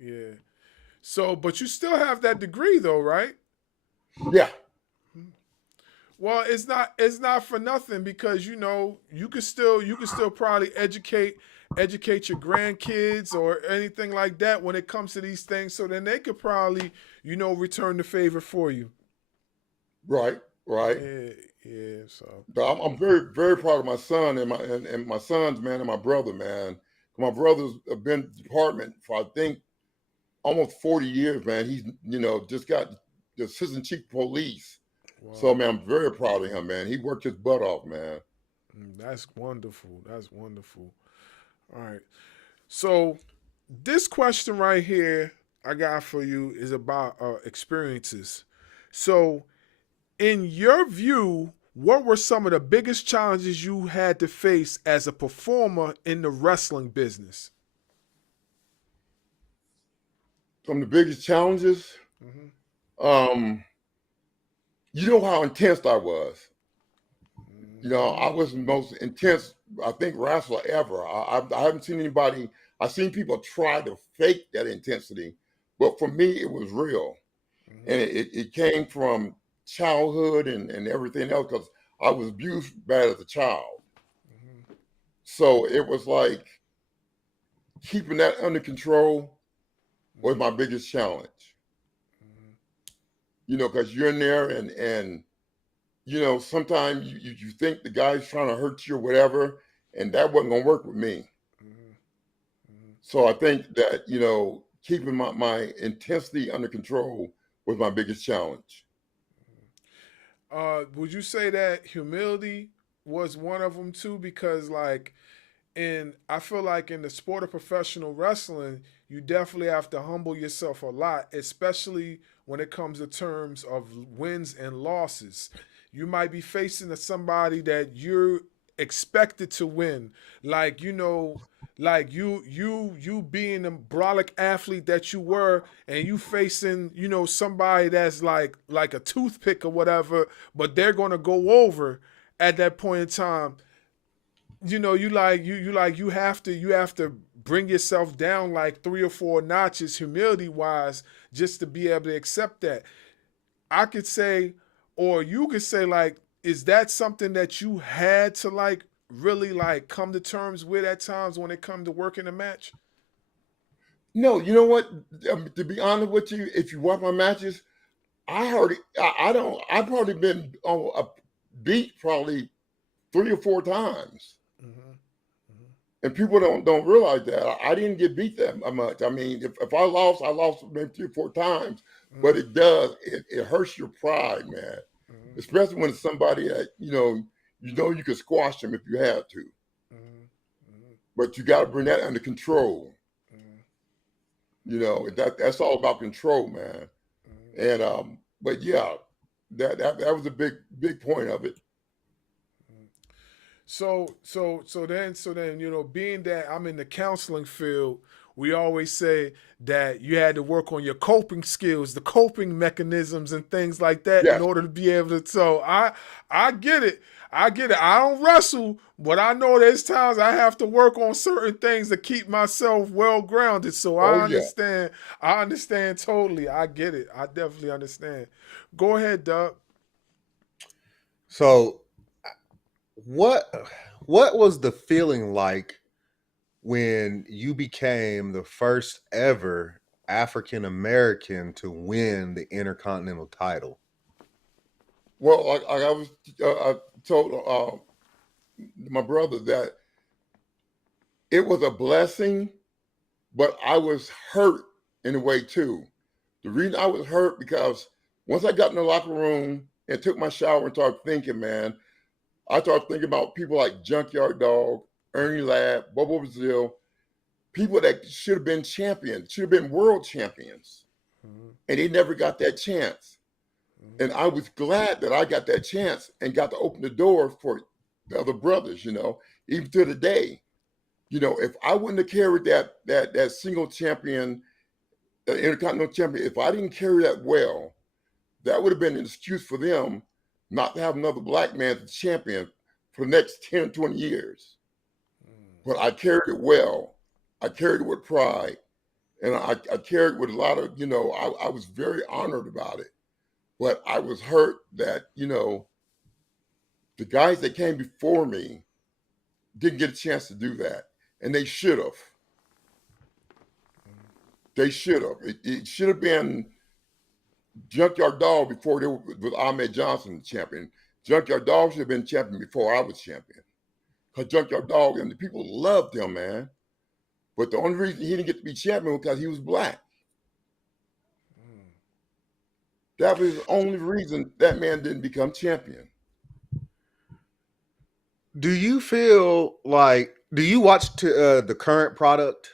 yeah. So, but you still have that degree though, right? Yeah, Well, it's not for nothing because you could still probably educate your grandkids or anything like that when it comes to these things so then they could probably return the favor for you. right. right? Yeah. So But I'm very, very proud of my son and my sons, man, and my brother, man. My brother's been in the department for I think almost 40 years, man. He's just got the assistant chief of police. So wow. man, I'm very proud of him, man. He worked his butt off, man. That's wonderful. That's wonderful. All right. So this question right here I got for you is about experiences. So in your view, what were some of the biggest challenges you had to face as a performer in the wrestling business? Some of the biggest challenges, Mm-hmm. um, you know how intense I was. I Mm-hmm. was the most intense, I think, wrestler ever. I haven't seen anybody. I've seen people try to fake that intensity, but for me, it was real, and Mm-hmm. it came from childhood and everything else because I was abused bad as a child. Mm-hmm. So it was like keeping that under control was my biggest challenge. Because you're in there and sometimes you think the guy's trying to hurt you or whatever, and that wasn't gonna work with me. Mm-hmm. So I think that, keeping my intensity under control was my biggest challenge. Would you say that humility was one of them too? Because like I feel like in the sport of professional wrestling, you definitely have to humble yourself a lot, especially when it comes to terms of wins and losses. You might be facing somebody that you're expected to win, like like you being the brolic athlete that you were, and you facing somebody that's like a toothpick or whatever, but they're gonna go over at that point in time. You have to bring yourself down like 3 or 4 notches humility wise just to be able to accept that. I could say, or you could say, like, is that something that you had to like really like come to terms with at times when it come to working a match? No, you know what? To be honest with you, if you watch my matches, I heard it. I don't. I've probably been on a beat probably 3 or 4 times, Mm-hmm. and people don't realize that I didn't get beat that much. I mean, if I lost maybe 3 or 4 times, but Mm-hmm. it hurts your pride, man. Mm-hmm. Especially when it's somebody that you could squash them if you had to, Mm-hmm. but you got to bring that under control. Mm-hmm. That's all about control, man. And but yeah, that was a big point of it. So then, being that I'm in the counseling field, we always say that you had to work on your coping skills, the coping mechanisms, and things like that in Yes. order to be able to. So I get it. I get it. I don't wrestle, but I know there's times I have to work on certain things to keep myself well grounded. So Oh I yeah. understand. I understand totally. I get it. I definitely understand. Go ahead, Doug. So what what was the feeling like when you became the first ever African American to win the Intercontinental title? Well, like I was, I told my brother that it was a blessing, but I was hurt in a way too. The reason I was hurt because once I got in the locker room and took my shower and started thinking, man, I started thinking about people like Junkyard Dog, Ernie Ladd, Bobo Brazil, people that should have been champions, should have been world champions, Mm-hmm. and they never got that chance. Mm-hmm. And I was glad that I got that chance and got to open the door for the other brothers, even to the day. If I wouldn't have carried that single champion, intercontinental champion, if I didn't carry that well, that would have been an excuse for them not to have another black man as champion for the next 10, 20 years. But I carried it well. I carried it with pride. And I carried it with a lot of, I was very honored about it. But I was hurt that, the guys that came before me didn't get a chance to do that. And they should have. They should have. It should have been Junkyard Dog before they were with Ahmed Johnson champion. Junkyard Dog should have been champion before I was champion. Because Junkyard Dog and the people loved him, man. But the only reason he didn't get to be champion was because he was black. That was the only reason that man didn't become champion. Do you feel like, do you watch the current product?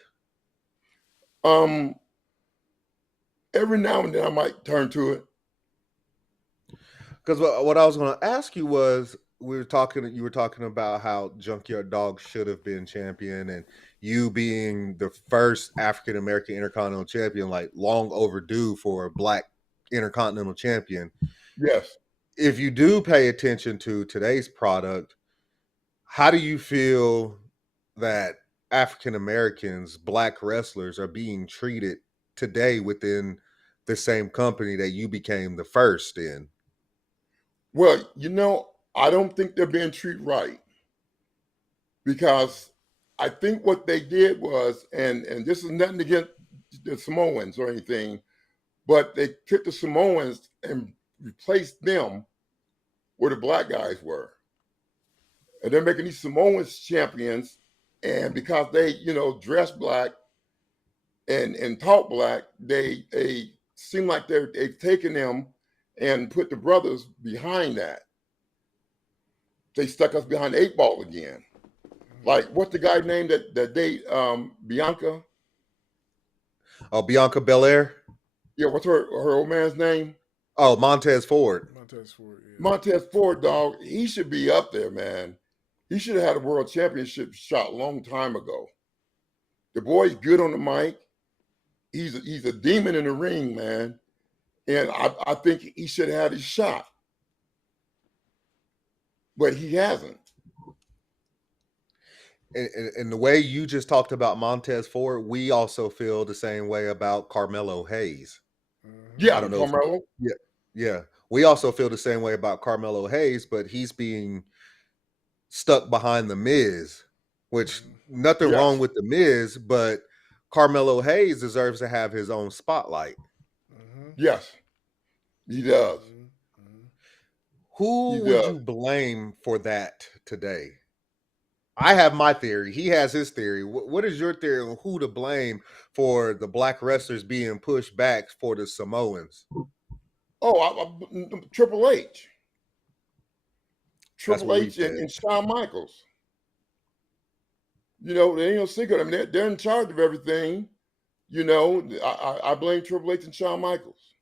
Every now and then I might turn to it. Because what I was going to ask you was, you were talking about how Junkyard Dog should have been champion, and you being the first African American Intercontinental Champion, like long overdue for a black Intercontinental Champion. Yes. If you do pay attention to today's product, how do you feel that African Americans, black wrestlers, are being treated today within the same company that you became the first in? Well, I don't think they're being treated right, because I think what they did was, and this is nothing against the Samoans or anything, but they took the Samoans and replaced them where the black guys were. And they're making these Samoans champions, and because they, dress black and talk black, they seem like they've taken them and put the brothers behind that. They stuck us behind the 8 ball again. Like, what's the guy's name that they Bianca? Oh, Bianca Belair? Yeah, what's her old man's name? Oh, Montez Ford. Montez Ford, yeah. Montez Ford, dog. He should be up there, man. He should have had a world championship shot a long time ago. The boy's good on the mic. He's a demon in the ring, man. And I think he should have had his shot. But he hasn't. And the way you just talked about Montez Ford, we also feel the same way about Carmelo Hayes. Yeah, I don't know. Carmelo. Yeah. We also feel the same way about Carmelo Hayes, but he's being stuck behind the Miz, which nothing wrong with the Miz, but Carmelo Hayes deserves to have his own spotlight. Yes, he does. Who would you blame for that today? I have my theory. He has his theory. What is your theory on who to blame for the black wrestlers being pushed back for the Samoans? Oh, Triple H. Triple H and Shawn Michaels. They ain't no secret. I mean, they're in charge of everything. I blame Triple H and Shawn Michaels.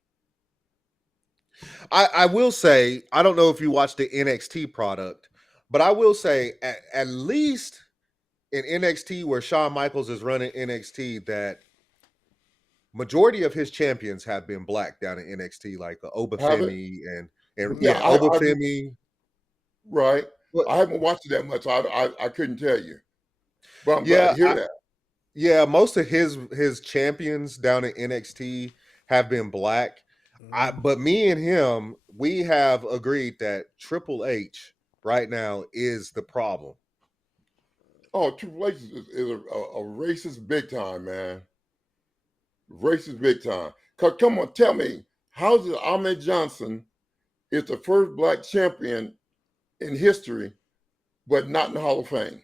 I will say, I don't know if you watched the NXT product, but I will say at least in NXT where Shawn Michaels is running NXT, that majority of his champions have been black down in NXT, like Obafemi and Obafemi. Right. I haven't watched it that much. I couldn't tell you. But I'm glad to hear that. Yeah, most of his champions down in NXT have been black. But me and him, we have agreed that Triple H right now is the problem. Oh, Triple H is a racist big time, man. Racist big time. Come on, tell me, how is it Ahmed Johnson is the first black champion in history, but not in the Hall of Fame?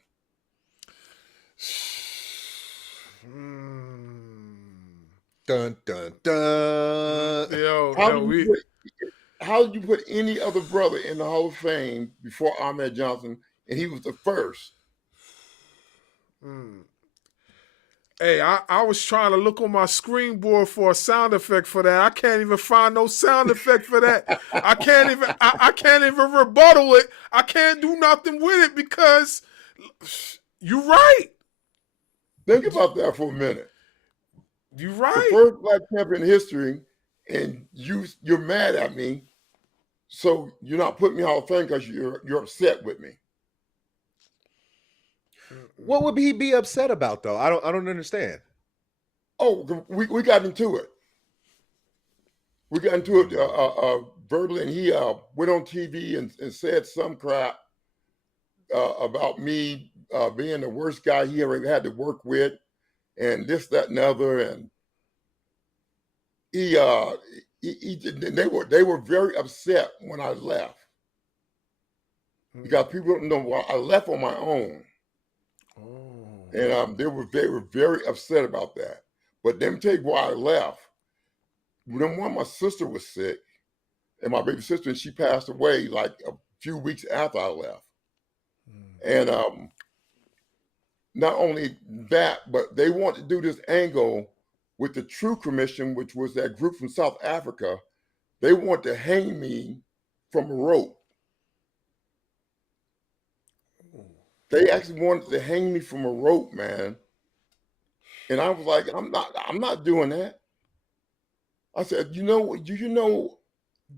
Dun dun dun. How did you put any other brother in the Hall of Fame before Ahmed Johnson, and he was the first? Hey, I was trying to look on my screen board for a sound effect for that. I can't even find no sound effect for that. I can't even rebuttal it. I can't do nothing with it because you're right. Think about that for a minute. You're right. The first black champion in history, and you're mad at me, so you're not putting me in Hall of Fame because you're upset with me. What would he be upset about, though? I don't understand. Oh, we got into it. We got into it verbally, and he went on TV and said some crap about me being the worst guy he ever had to work with, and this, that, and other. And he they were very upset when I left because people don't know why I left on my own, Oh. and they were very upset about that. But let me tell you why I left. When my sister was sick, and my baby sister, and she passed away like a few weeks after I left, and not only that, but they want to do this angle with the True Commission, which was that group from South Africa. They want to hang me from a rope. They actually wanted to hang me from a rope, man. And I was like, I'm not doing that. I said, do you know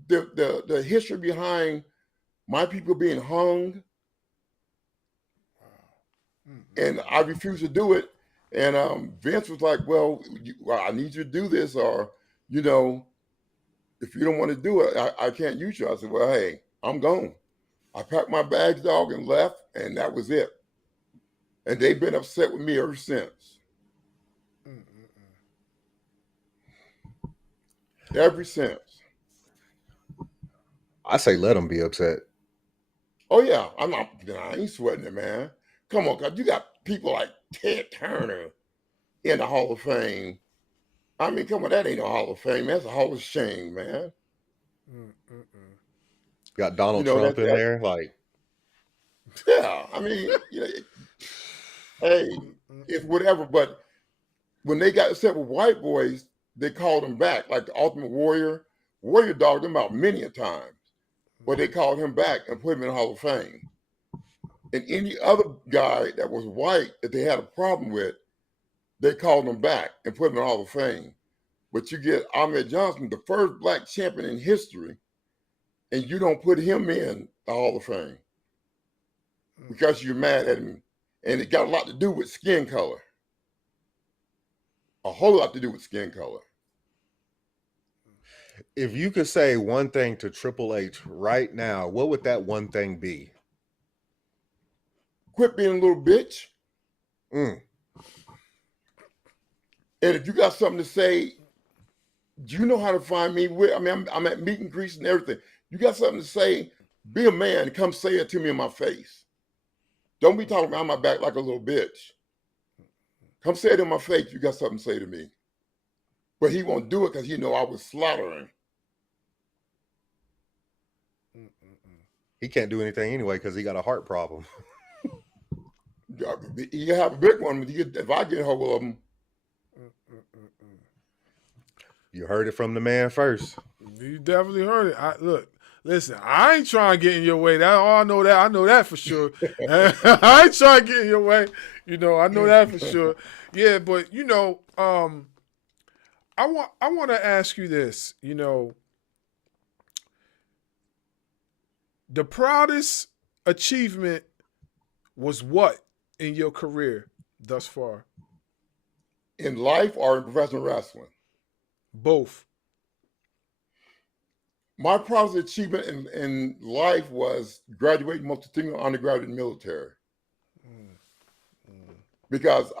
the history behind my people being hung? And I refused to do it. And Vince was like, well, I need you to do this, or, if you don't want to do it, I can't use you. I said, well, hey, I'm gone. I packed my bags, dog, and left, and that was it. And they've been upset with me ever since. Ever since. I say let them be upset. Oh, yeah, I ain't sweating it, man. Come on, God, you got people like Ted Turner in the Hall of Fame. I mean, come on, that ain't no Hall of Fame. That's a Hall of Shame, man. Got Donald Trump in there, like. Yeah, I mean, hey, it's whatever. But when they got upset with white boys, they called them back, like the Ultimate Warrior. Warrior dogged them out many a times, but they called him back and put him in the Hall of Fame. And any other guy that was white that they had a problem with, they called him back and put him in the Hall of Fame. But you get Ahmed Johnson, the first black champion in history, and you don't put him in the Hall of Fame because you're mad at him. And it got a lot to do with skin color. A whole lot to do with skin color. If you could say one thing to Triple H right now, what would that one thing be? Quit being a little bitch. And if you got something to say, you know how to find me. I'm at meet and greets and everything. You got something to say, be a man and come say it to me in my face. Don't be talking behind my back like a little bitch. Come say it in my face. You got something to say to me. But he won't do it because he know I was slaughtering. He can't do anything anyway because he got a heart problem. You have a big one. If I get a hold of him. You heard it from the man first. You definitely heard it. Listen, I ain't trying to get in your way. I know that for sure. I ain't trying to get in your way. I know that for sure. Yeah, but I want to ask you this. The proudest achievement was what in your career thus far? In life or in professional wrestling? Both. My proudest achievement in life was graduating most distinguished undergraduate military. Because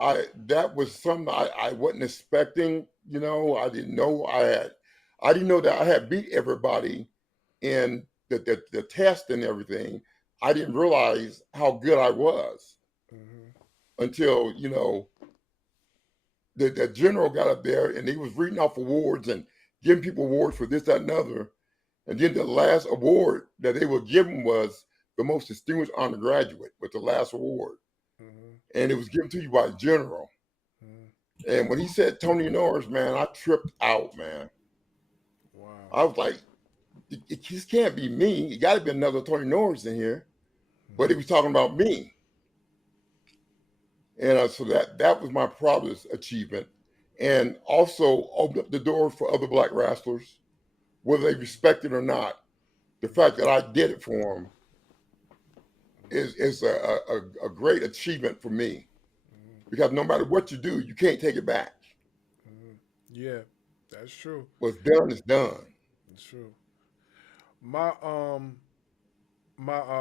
that was something I wasn't expecting. I didn't know I didn't know that I had beat everybody in the test and everything. I didn't realize how good I was until the general got up there and he was reading off awards and giving people awards for this, that, and other. And then the last award that they were giving was the most distinguished undergraduate, with the last award. And it was given to you by a general. And when he said Tony Norris, man, I tripped out, man. Wow. I was like, it just can't be me. It got to be another Tony Norris in here. But he was talking about me. And so that was my proudest achievement. And also opened up the door for other black wrestlers, whether they respect it or not. The fact that I did it for them is a great achievement for me. Because no matter what you do, you can't take it back. Yeah, that's true. What's done is done. That's true. My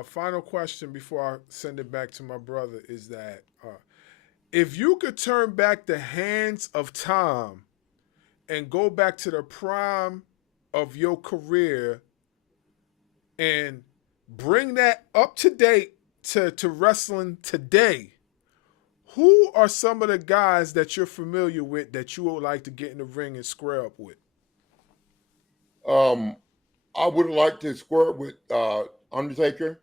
final question before I send it back to my brother is that if you could turn back the hands of time and go back to the prime of your career and bring that up to date to wrestling today, who are some of the guys that you're familiar with that you would like to get in the ring and square up with? I would have liked to square it with Undertaker.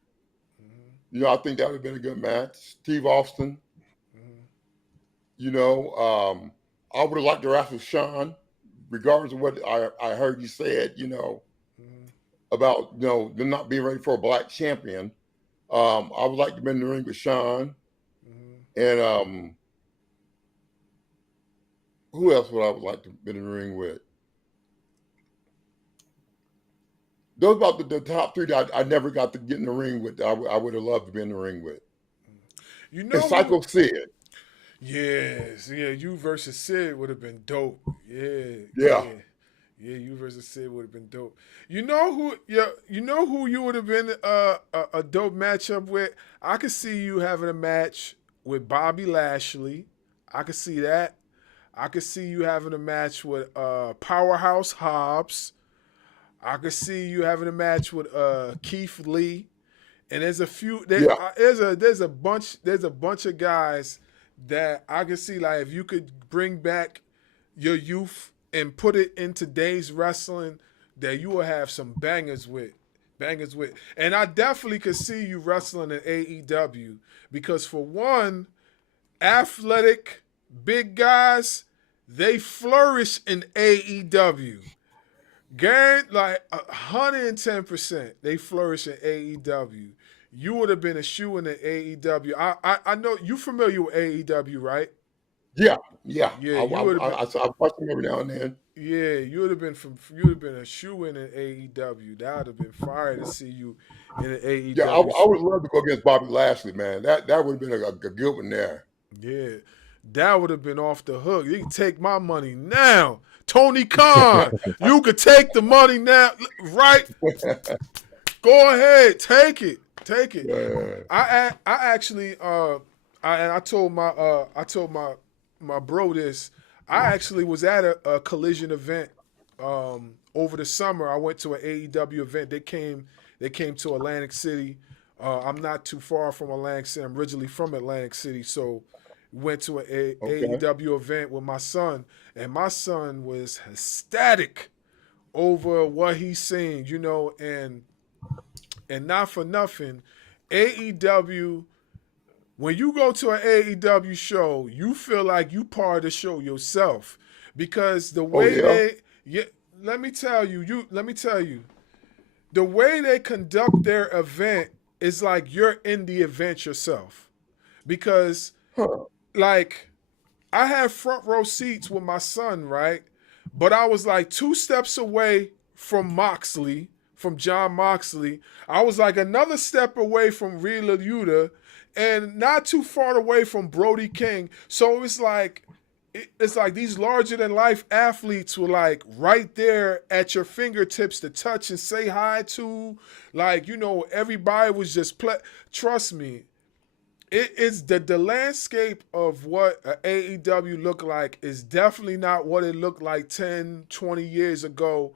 I think that would have been a good match. Steve Austin. You know, I would have liked to wrestle Sean, regardless of what I heard you said. About them not being ready for a black champion. I would like to be in the ring with Sean, and who else would I would like to be in the ring with? Those about the top three that I never got to get in the ring with. I would have loved to be in the ring with. You And know Psycho who? Sid. Yes, yeah, you versus Sid would have been dope. Yeah, Yeah. yeah, you versus Sid would have been dope. You know who? Yeah, you know who you would have been a dope matchup with. I could see you having a match with Bobby Lashley. I could see that. I could see you having a match with Powerhouse Hobbs. I could see you having a match with Keith Lee. And there's a few. Yeah. There's a bunch of guys that I can see, like, if you could bring back your youth and put it in today's wrestling, that you will have some bangers with. And I definitely could see you wrestling in AEW because, for one, athletic big guys, they flourish in AEW. Like 110%, they flourish in AEW. You would have been a shoe in the AEW. I know you familiar with AEW, right? Yeah. Yeah, I you would have been. I watch them every now and then. Yeah, you would have been a shoe in AEW. That would have been fire to see you in an AEW. Yeah, I would love to go against Bobby Lashley, man. That would have been a good one there. Yeah, that would have been off the hook. You can take my money now, Tony Khan. You could take the money now, right? Go ahead, take it. Yeah. I actually I told my bro this. I actually was at a collision event over the summer. I went to an AEW event. They came to Atlantic City. I'm not too far from Atlantic City. I'm originally from Atlantic City, so went to an AEW event with my son, and my son was ecstatic over what he's seen, and not for nothing, AEW, when you go to an AEW show, you feel like you part of the show yourself because the way let me tell you, the way they conduct their event is like you're in the event yourself. Because like I have front row seats with my son, right? But I was like 2 steps away from John Moxley. I was like another step away from Rhea Liotta and not too far away from Brody King. So it's like these larger than life athletes were like right there at your fingertips to touch and say hi to. Like, everybody was just trust me. It's the landscape of what AEW looked like is definitely not what it looked like 10, 20 years ago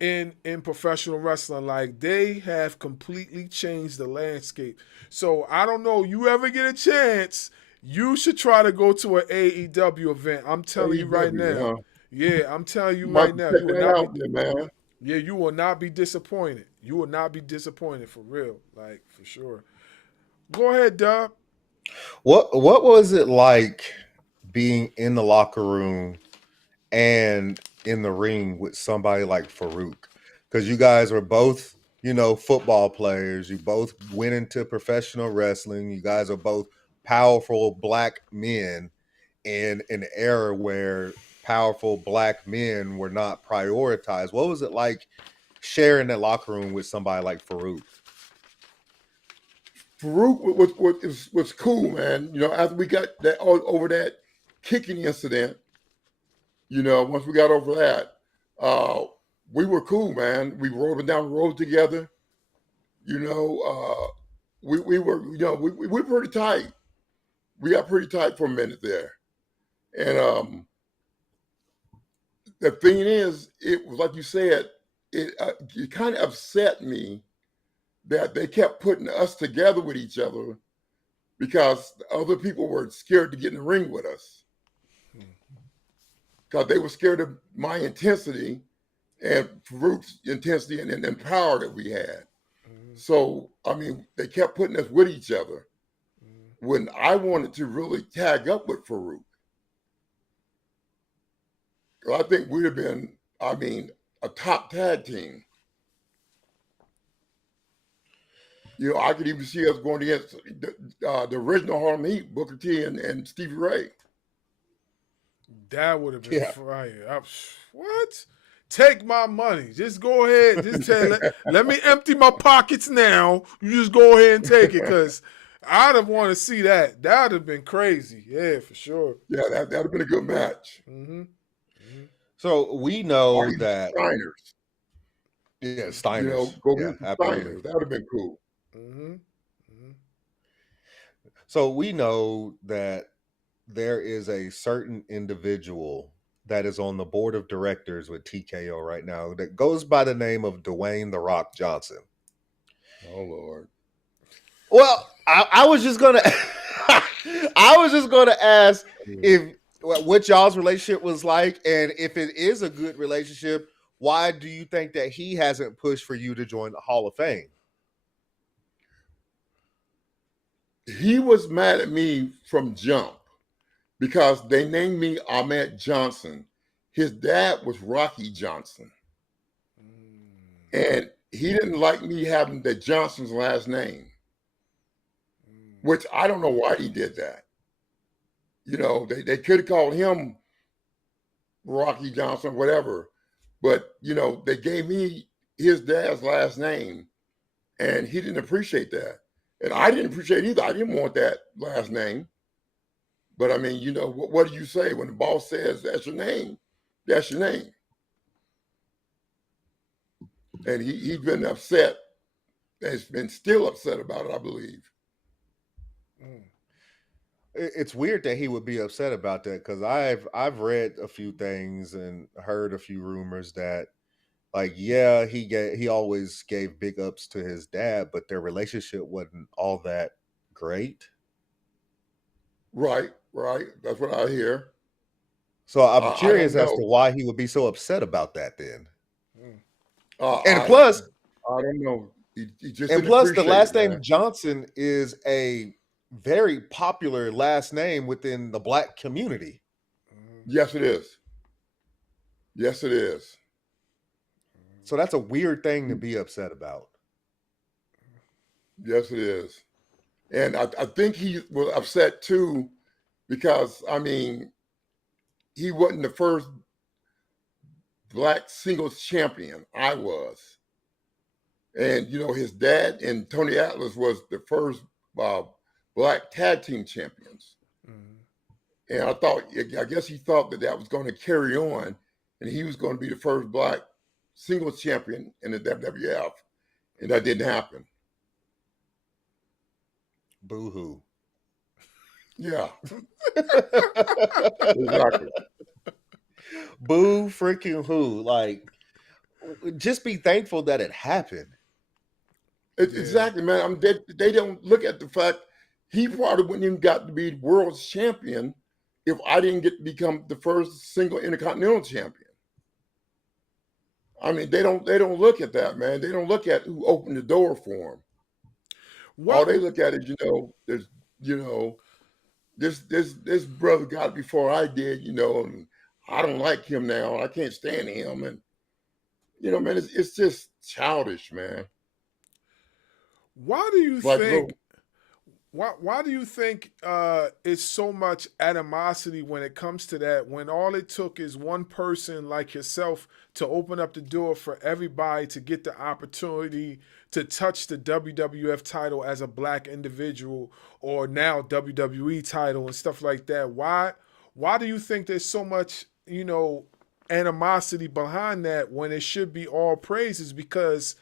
in professional wrestling. Like, they have completely changed the landscape. So I don't know, you ever get a chance, you should try to go to an AEW event. I'm telling you right now. Huh? Yeah, I'm telling you right now. You will not be, man. yeah, you will not be disappointed. You will not be disappointed for real, like for sure. Go ahead, Dub. What was it like being in the locker room and in the ring with somebody like Farouk? Because you guys are both, football players. You both went into professional wrestling. You guys are both powerful black men in an era where powerful black men were not prioritized. What was it like sharing that locker room with somebody like Farouk? Farouk was cool, man. After we got that over that kicking incident, once we got over that, we were cool, man. We rode down the road together. We were, we were pretty tight. We got pretty tight for a minute there. And the thing is, it was like you said, it kind of upset me that they kept putting us together with each other because other people were scared to get in the ring with us because they were scared of my intensity and Farouk's intensity and power that we had. So, I mean, they kept putting us with each other when I wanted to really tag up with Farouk. I think we'd have been, I mean, a top tag team. You know, I could even see us going against the original Harlem Heat, Booker T and Stevie Ray. That would have been Yeah. fire. What? Take my money. Just go ahead. Just let me empty my pockets now. You just go ahead and take it, because I'd have wanted to see that. That would have been crazy. Yeah, for sure. Yeah, that'd have been a good match. Mm-hmm. So we know Or even that. Steiners. Yeah, You Steiners. know, go Yeah, get some absolutely. Steiners. That would have been cool. Mm-hmm. So we know that there is a certain individual that is on the board of directors with TKO right now that goes by the name of Dwayne "The Rock" Johnson. Oh Lord. Well, I was just gonna, I was just gonna ask if what y'all's relationship was like, and if it is a good relationship, why do you think that he hasn't pushed for you to join the Hall of Fame? He was mad at me from jump because they named me Ahmed Johnson. His dad was Rocky Johnson. And he didn't like me having the Johnson's last name, which I don't know why he did that. You know, they could have called him Rocky Johnson, whatever. But, you know, they gave me his dad's last name, and he didn't appreciate that. And I didn't appreciate it either. I didn't want that last name. But I mean, you know, what do you say when the boss says that's your name? That's your name. And he's been upset. Has been still upset about it, I believe. It's weird that he would be upset about that, because I've read a few things and heard a few rumors that, like, yeah, he always gave big ups to his dad, but their relationship wasn't all that great. Right. That's what I hear. So I'm I don't curious as to know. why he would be so upset about that then. And I plus, don't know. He just and didn't plus, the appreciate it, last name man. Johnson is a very popular last name within the Black community. Yes, it is. Yes, it is. So that's a weird thing to be upset about. Yes, it is. And I think he was upset too because, I mean, he wasn't the first Black singles champion. I was. And, you know, his dad and Tony Atlas was the first Black tag team champions. And I guess he thought that was going to carry on and he was going to be the first Black singles champion in the WWF. And that didn't happen. Boo-hoo. Yeah. Exactly. Boo freaking who. Like, just be thankful that it happened. Exactly, man. I mean, they don't look at the fact he probably wouldn't even got to be world champion if I didn't get to become the first single intercontinental champion. I mean, they don't look at that, man. They don't look at who opened the door for him. All they look at is, this brother got it before I did, and I don't like him now. I can't stand him, and man, it's just childish, man. Why do you Like, think? Why do you think it's so much animosity when it comes to that? When all it took is one person like yourself to open up the door for everybody to get the opportunity to touch the WWF title as a Black individual, or now WWE title and stuff like that. Why do you think there's so much animosity behind that when it should be all praises? Because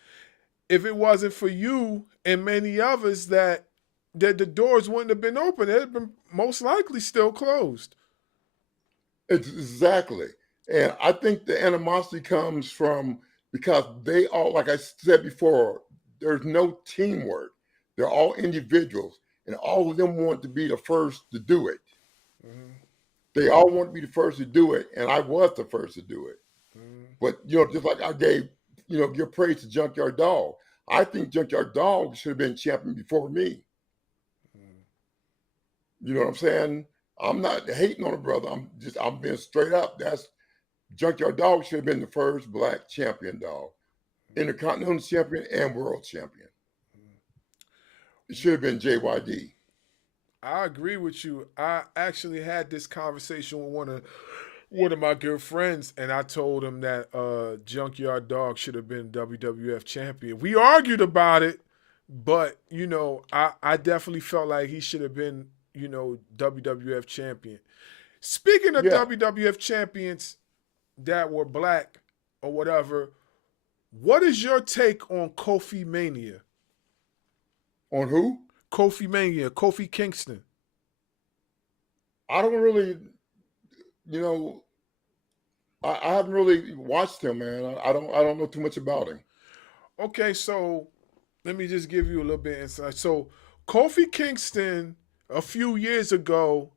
if it wasn't for you and many others, that the doors wouldn't have been open. It'd have been most likely still closed. Exactly. And I think the animosity comes from because they all, like I said before, there's no teamwork. They're all individuals, and all of them want to be the first to do it. Mm-hmm. They all want to be the first to do it, and I was the first to do it. Mm-hmm. But just like I gave, give praise to Junkyard Dog. I think Junkyard Dog should have been champion before me. You know what I'm saying? I'm not hating on a brother. I'm being straight up. That's Junkyard Dog should have been the first black champion dog, intercontinental champion and world champion. It should have been JYD. I agree with you. I actually had this conversation with one of my good friends, and I told him that Junkyard Dog should have been WWF champion. We argued about it, but I definitely felt like he should have been WWF champion. Speaking of WWF champions that were black or whatever, what is your take on Kofi Mania? On who? Kofi Mania, Kofi Kingston. I don't really, I haven't really watched him, man. I don't know too much about him. Okay, so let me just give you a little bit of insight. So Kofi Kingston, a few years ago,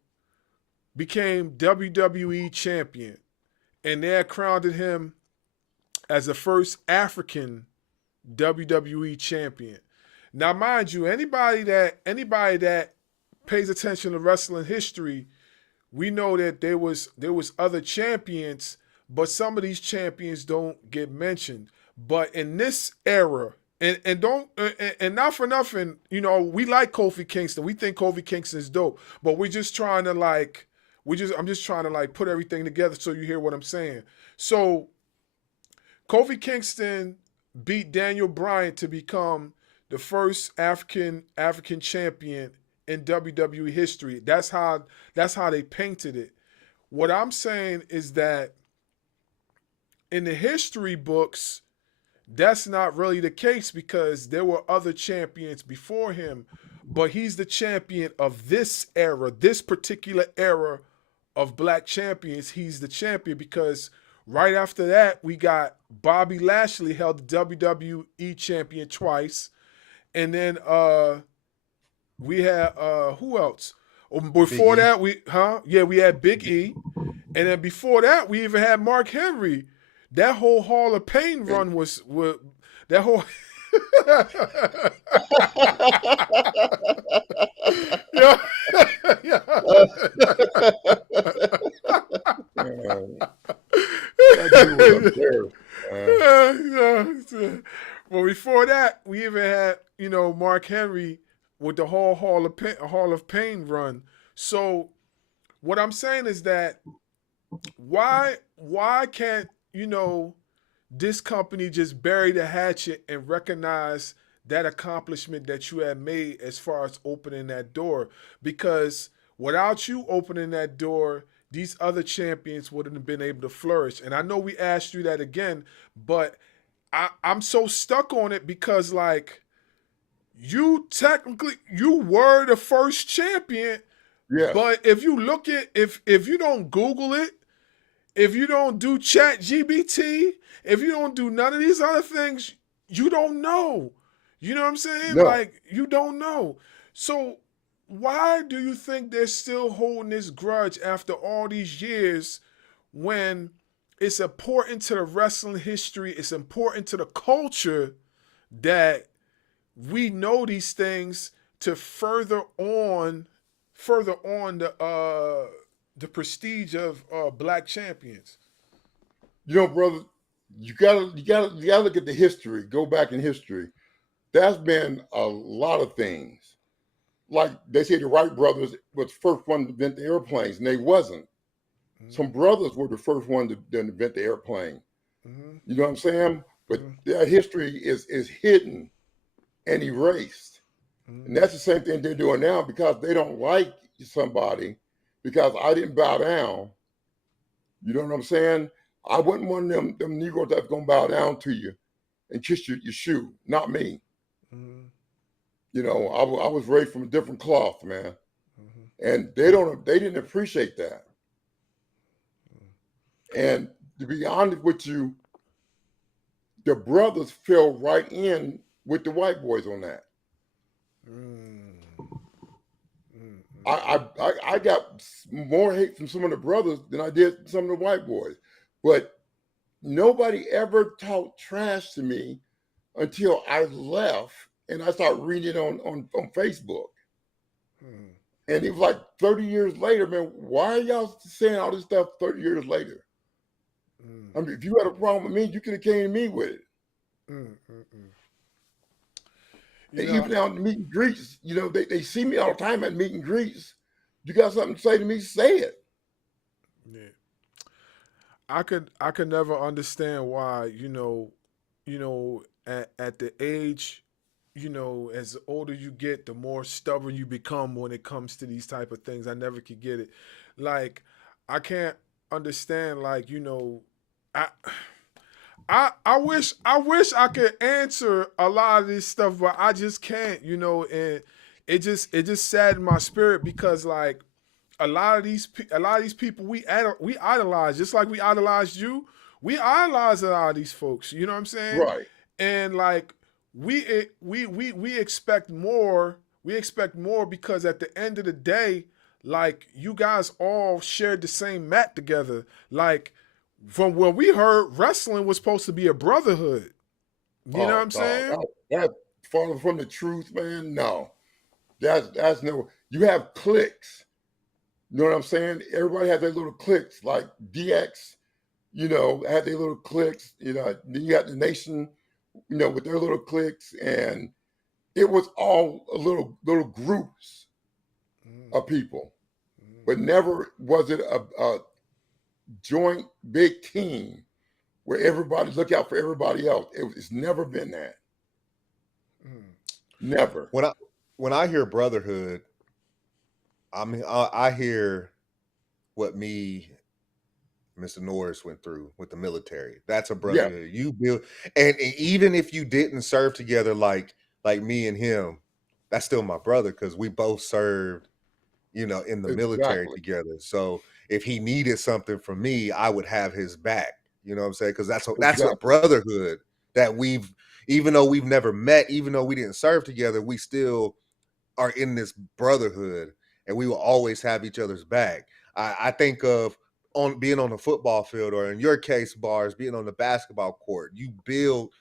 became WWE champion, and they had crowned him as the first African WWE champion. Now, mind you, anybody that pays attention to wrestling history, we know that there was other champions, but some of these champions don't get mentioned. But in this era, and not for nothing, we like Kofi Kingston. We think Kofi Kingston is dope, but we're just trying to I'm just trying to put everything together so you hear what I'm saying. So Kofi Kingston beat Daniel Bryan to become the first African champion in WWE history. That's how they painted it. What I'm saying is that in the history books, that's not really the case because there were other champions before him, but he's the champion of this era, this particular era of black champions. He's the champion because right after that, we got Bobby Lashley held the WWE champion twice. And then we had who else? Before that, we had Big E. And then before that, we even had Mark Henry. That whole Hall of Pain run was that whole yeah. Well, before that, we even had Mark Henry with the whole Hall of Pain run. So, what I'm saying is that why can't this company just bury the hatchet and recognize that accomplishment that you had made as far as opening that door? Because without you opening that door, these other champions wouldn't have been able to flourish. And I know we asked you that again, but I'm so stuck on it because you were the first champion. Yeah. But if you look at if you don't Google it, if you don't do ChatGPT, if you don't do none of these other things, you don't know. You know what I'm saying? No. You don't know. So why do you think they're still holding this grudge after all these years when it's important to the wrestling history, it's important to the culture that we know these things to further on the prestige of black champions? Brother, you gotta look at the history. Go back in history. There's been a lot of things. Like they say, the Wright brothers was the first one to invent the airplanes, and they wasn't. Mm-hmm. Some brothers were the first one to invent the airplane. Mm-hmm. You know what I'm saying? But their history is hidden and erased. Mm-hmm. And that's the same thing they're doing now because they don't like somebody because I didn't bow down. You know what I'm saying? I wasn't one of them Negroes that's gonna bow down to you and kiss your shoe. Not me. Mm-hmm. I was raised from a different cloth, man. Mm-hmm. And they didn't appreciate that. Mm-hmm. And to be honest with you, the brothers fell right in with the white boys on that. Mm. Mm. I got more hate from some of the brothers than I did some of the white boys. But nobody ever talked trash to me until I left and I started reading it on Facebook. Mm. And it was like 30 years later, man, why are y'all saying all this stuff 30 years later? Mm. I mean, if you had a problem with me, you could have came to me with it. Mm. Mm. Mm. You And know, even now in the meet and greets, they see me all the time at meet and greets. You got something to say to me, say it. yeah. I could never understand why, at the age, as the older you get, the more stubborn you become when it comes to these type of things. I never could get it. Like, I can't understand, like, I I wish I could answer a lot of this stuff, but I just can't, and it just saddened my spirit because, like, a lot of these people we idolize, just like we idolized you. We idolize a lot of these folks. You know what I'm saying? Right. And like we expect more. We expect more because at the end of the day, like, you guys all shared the same mat together. Like, from what we heard, wrestling was supposed to be a brotherhood. You know what Oh, I'm no, saying? that farther from the truth, man. No, that's no. You have cliques. You know what I'm saying? Everybody has their little cliques, like DX. Had their little cliques. Then you got the Nation. With their little cliques, and it was all a little groups Mm, of people, mm, but never was it a joint big team where everybody look out for everybody else. It's never been that. mm, Never. When I hear brotherhood, I hear what Mr. Norris went through with the military. That's a Yeah, brotherhood. You build, and even if you didn't serve together like me and him, that's still my brother because we both served, in the military exactly. together. So if he needed something from me, I would have his back. You know what I'm saying? Because that's a Exactly. brotherhood that even though we've never met, even though we didn't serve together, we still are in this brotherhood, and we will always have each other's back. I think of on being on the football field, or in your case, bars, being on the basketball court. You build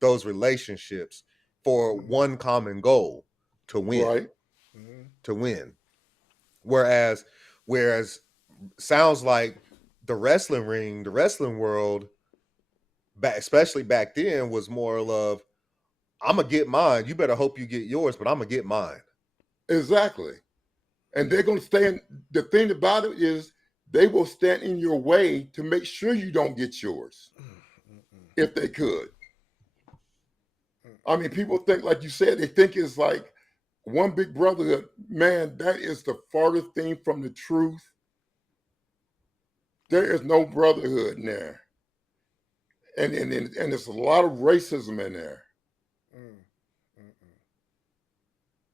those relationships for mm, one common goal: to win, Right. mm, to win. Whereas sounds like the wrestling ring, the wrestling world, especially back then, was more of, I'm gonna get mine. You better hope you get yours, but I'm gonna get mine. Exactly. And they're going to stand. The thing about it is, they will stand in your way to make sure you don't get yours mm, mm, mm, if they could. mm. I mean, people think, like you said, they think it's like one big brotherhood. Man, that is the farthest thing from the truth. There is no brotherhood in there. And there's a lot of racism in there. Mm, mm, mm.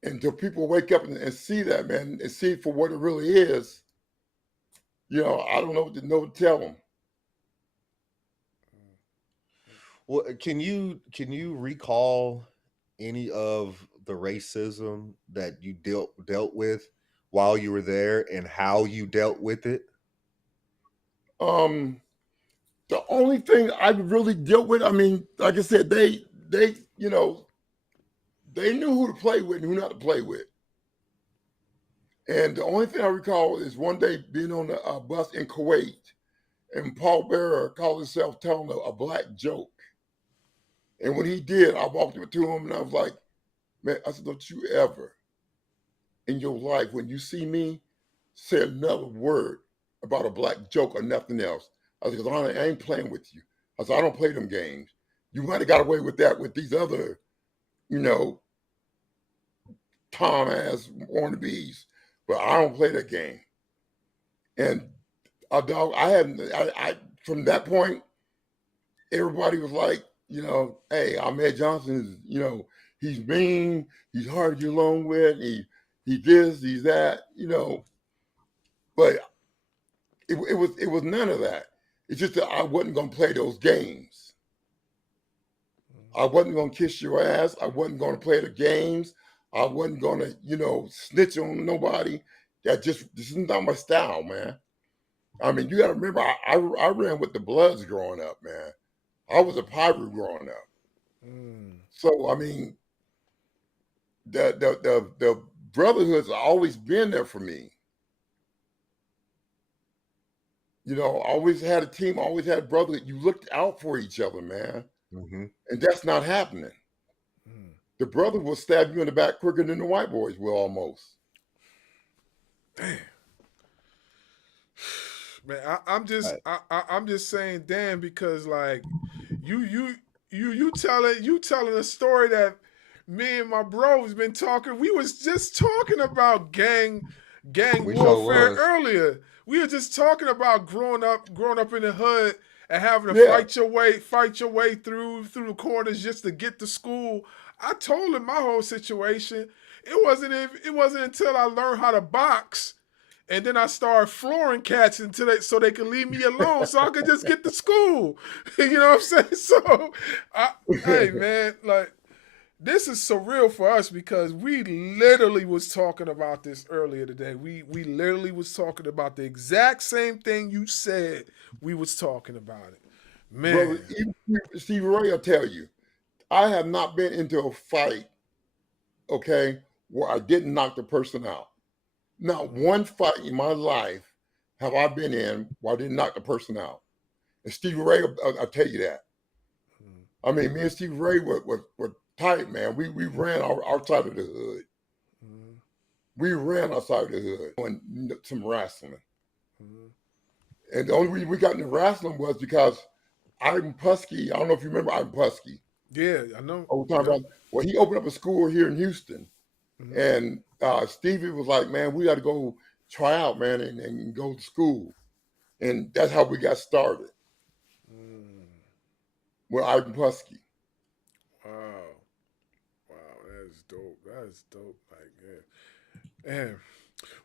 Until people wake up and see that, man, and see it for what it really is, I don't know what to tell them. Well, can you recall any of the racism that you dealt with while you were there and how you dealt with it? Um, the only thing I really dealt with, I mean, like I said, they knew who to play with and who not to play with. And the only thing I recall is one day being on a bus in Kuwait, and Paul Bearer called himself telling a black joke. And when he did, I walked up to him and I was like, man, I said, don't you ever in your life, when you see me, say another word about a black joke or nothing else. I said, because I ain't playing with you. I said, I don't play them games. You might have got away with that with these other, you know, Tom ass wannabes, but I don't play that game. And I hadn't, from that point, everybody was like, hey, Ahmed Johnson is, he's mean, he's hard to get along with, he this, he's that, but it was none of that. It's just that I wasn't gonna play those games. I wasn't gonna kiss your ass. I wasn't gonna play the games. I wasn't gonna, snitch on nobody. This is not my style, man. I mean, you got to remember, I ran with the Bloods growing up, man. I was a Pyro growing up. Mm. So I mean, the brotherhood's always been there for me. Always had a team, always had a brotherhood. You looked out for each other, man. Mm-hmm. And that's not happening. Mm. The brother will stab you in the back quicker than the white boys will almost. Damn. Man, I'm just saying damn, because like you telling a story that me and my bros been talking. We was just talking about gang We sure warfare was. earlier. We were just talking about growing up in the hood and having to Yeah. fight your way through the corners just to get to school. I told him my whole situation. It wasn't until I learned how to box, and then I started flooring cats so they could leave me alone, so I could just get to school. You know what I'm saying? So, hey man, like, this is surreal for us because we literally was talking about this earlier today. We literally was talking about the exact same thing you said. We was talking about it, man. Brother, even Steve Ray will tell you, I have not been into a fight, okay, where I didn't knock the person out. Not one fight in my life have I been in where I didn't knock the person out. And Steve Ray, I'll tell you that. I mean, me and Steve Ray were tight, man. We ran our side of the hood. Mm-hmm. We ran our side of the hood and some wrestling. Mm-hmm. And the only reason we got into wrestling was because Ivan Pusky, I don't know if you remember Ivan Pusky. Yeah, I know. Well, he opened up a school here in Houston. Mm-hmm. And Stevie was like, man, we got to go try out, man, and go to school. And that's how we got started with Ivan Pusky. Wow. Wow, that's dope. That's dope. Like, yeah. Damn.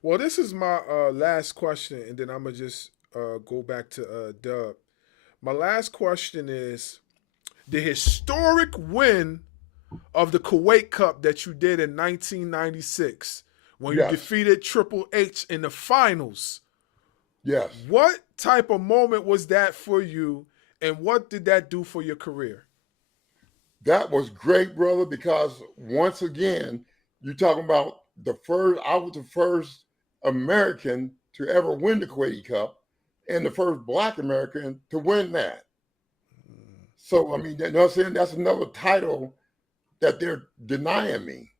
Well, this is my last question, and then I'm going to just go back to Dub. My last question is the historic win of the Kuwait Cup that you did in 1996 when you Yes. defeated Triple H in the finals. Yes. What type of moment was that for you, and what did that do for your career? That was great, brother, because once again, you're talking about I was the first American to ever win the Kuwaiti Cup and the first Black American to win that. So, I mean, you know what I'm saying? That's another title that they're denying me.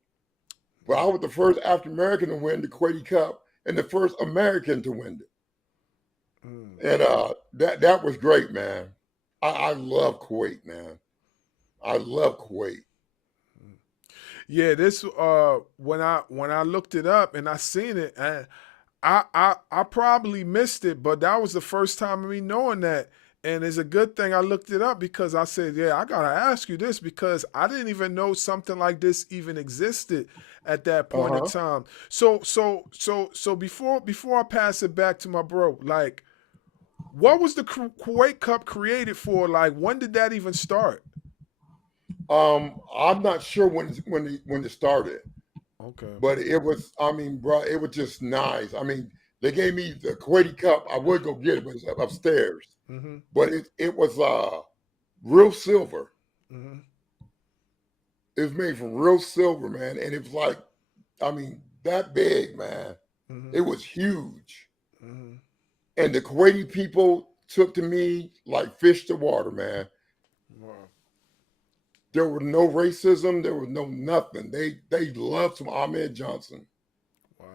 But I was the first African American to win the Kuwaiti Cup and the first American to win it. And that was great, man. I love Kuwait, man. I love Kuwait. Yeah, this when I looked it up and I seen it, and I probably missed it, but that was the first time of me knowing that. And it's a good thing I looked it up, because I said, yeah, I gotta ask you this, because I didn't even know something like this even existed at that point in time. So before I pass it back to my bro, like, what was the Kuwait Cup created for? Like, when did that even start? I'm not sure when it started. Okay. But it was, I mean, bro, it was just nice. I mean, they gave me the Kuwaiti Cup. I would go get it, but it's upstairs. Mm-hmm. But it was real silver. Mm-hmm. It was made from real silver, man. And it was like, I mean, that big, man. Mm-hmm. It was huge. Mm-hmm. And the Kuwaiti people took to me like fish to water, man. Wow. There was no racism. There was no nothing. They loved some Ahmed Johnson. Wow.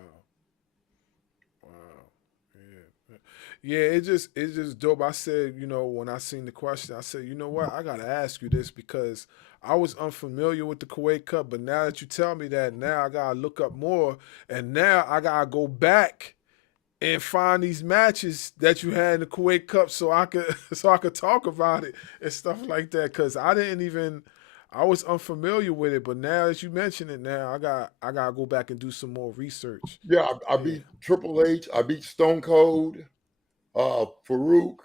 Yeah. Yeah, it's just dope. I said, when I seen the question, I said, you know what? I gotta ask you this, because I was unfamiliar with the Kuwait Cup, but now that you tell me that, now I gotta look up more, and now I gotta go back and find these matches that you had in the Kuwait Cup so I could talk about it and stuff like that, because I was unfamiliar with it, but now that you mention it, now I gotta go back and do some more research. Yeah, I beat Triple H. I beat Stone Cold, Farouk,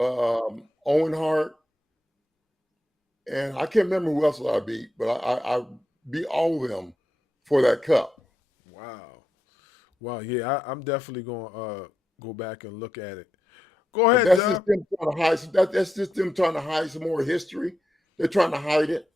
Owen Hart. and I can't remember who else I beat, but I beat all of them for that cup. Wow. Wow. Yeah, I'm definitely going to go back and look at it. Go But ahead, that's just Dub. them trying to hide. That's just them trying to hide some more history. They're trying to hide it.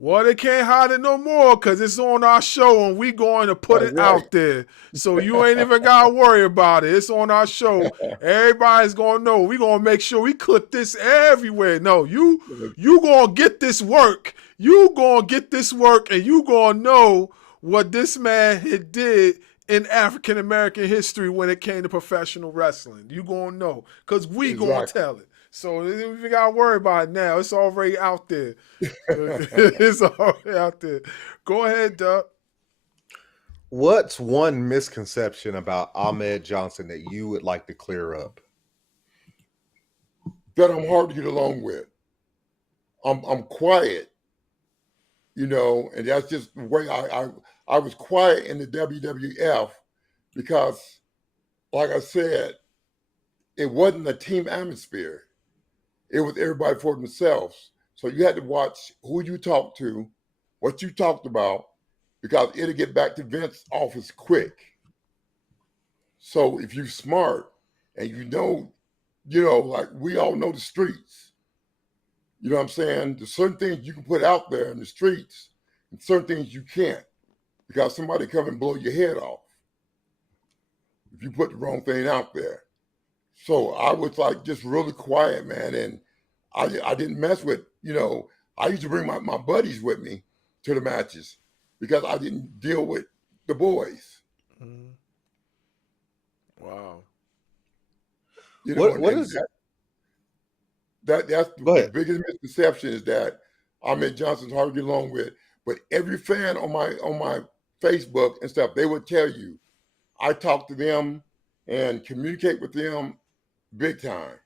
Well, they can't hide it no more because it's on our show and we going to put That's it right. out there. So you ain't even got to worry about it. It's on our show. Everybody's going to know. We going to make sure we clip this everywhere. No, you going to get this work. You going to get this work and you going to know what this man had did in African American history when it came to professional wrestling. You going to know because we going to Exactly. tell it. So we got to worry about it now. It's already out there. It's already out there. Go ahead, Doug. What's one misconception about Ahmed Johnson that you would like to clear up? That I'm hard to get along with. I'm quiet, and that's just the way I was quiet in the WWF because, like I said, it wasn't a team atmosphere. It was everybody for themselves. So you had to watch who you talked to, what you talked about, because it'll get back to Vince's office quick. So if you're smart and like we all know the streets, you know what I'm saying? There's certain things you can put out there in the streets and certain things you can't because somebody come and blow your head off if you put the wrong thing out there. So I was like just really quiet, man. And I didn't mess with, I used to bring my buddies with me to the matches because I didn't deal with the boys. Mm-hmm. Wow. What And is that's Go the ahead. biggest misconception is that Ahmed Johnson's hard to get along with. But every fan on my Facebook and stuff, they would tell you, I talk to them and communicate with them big time.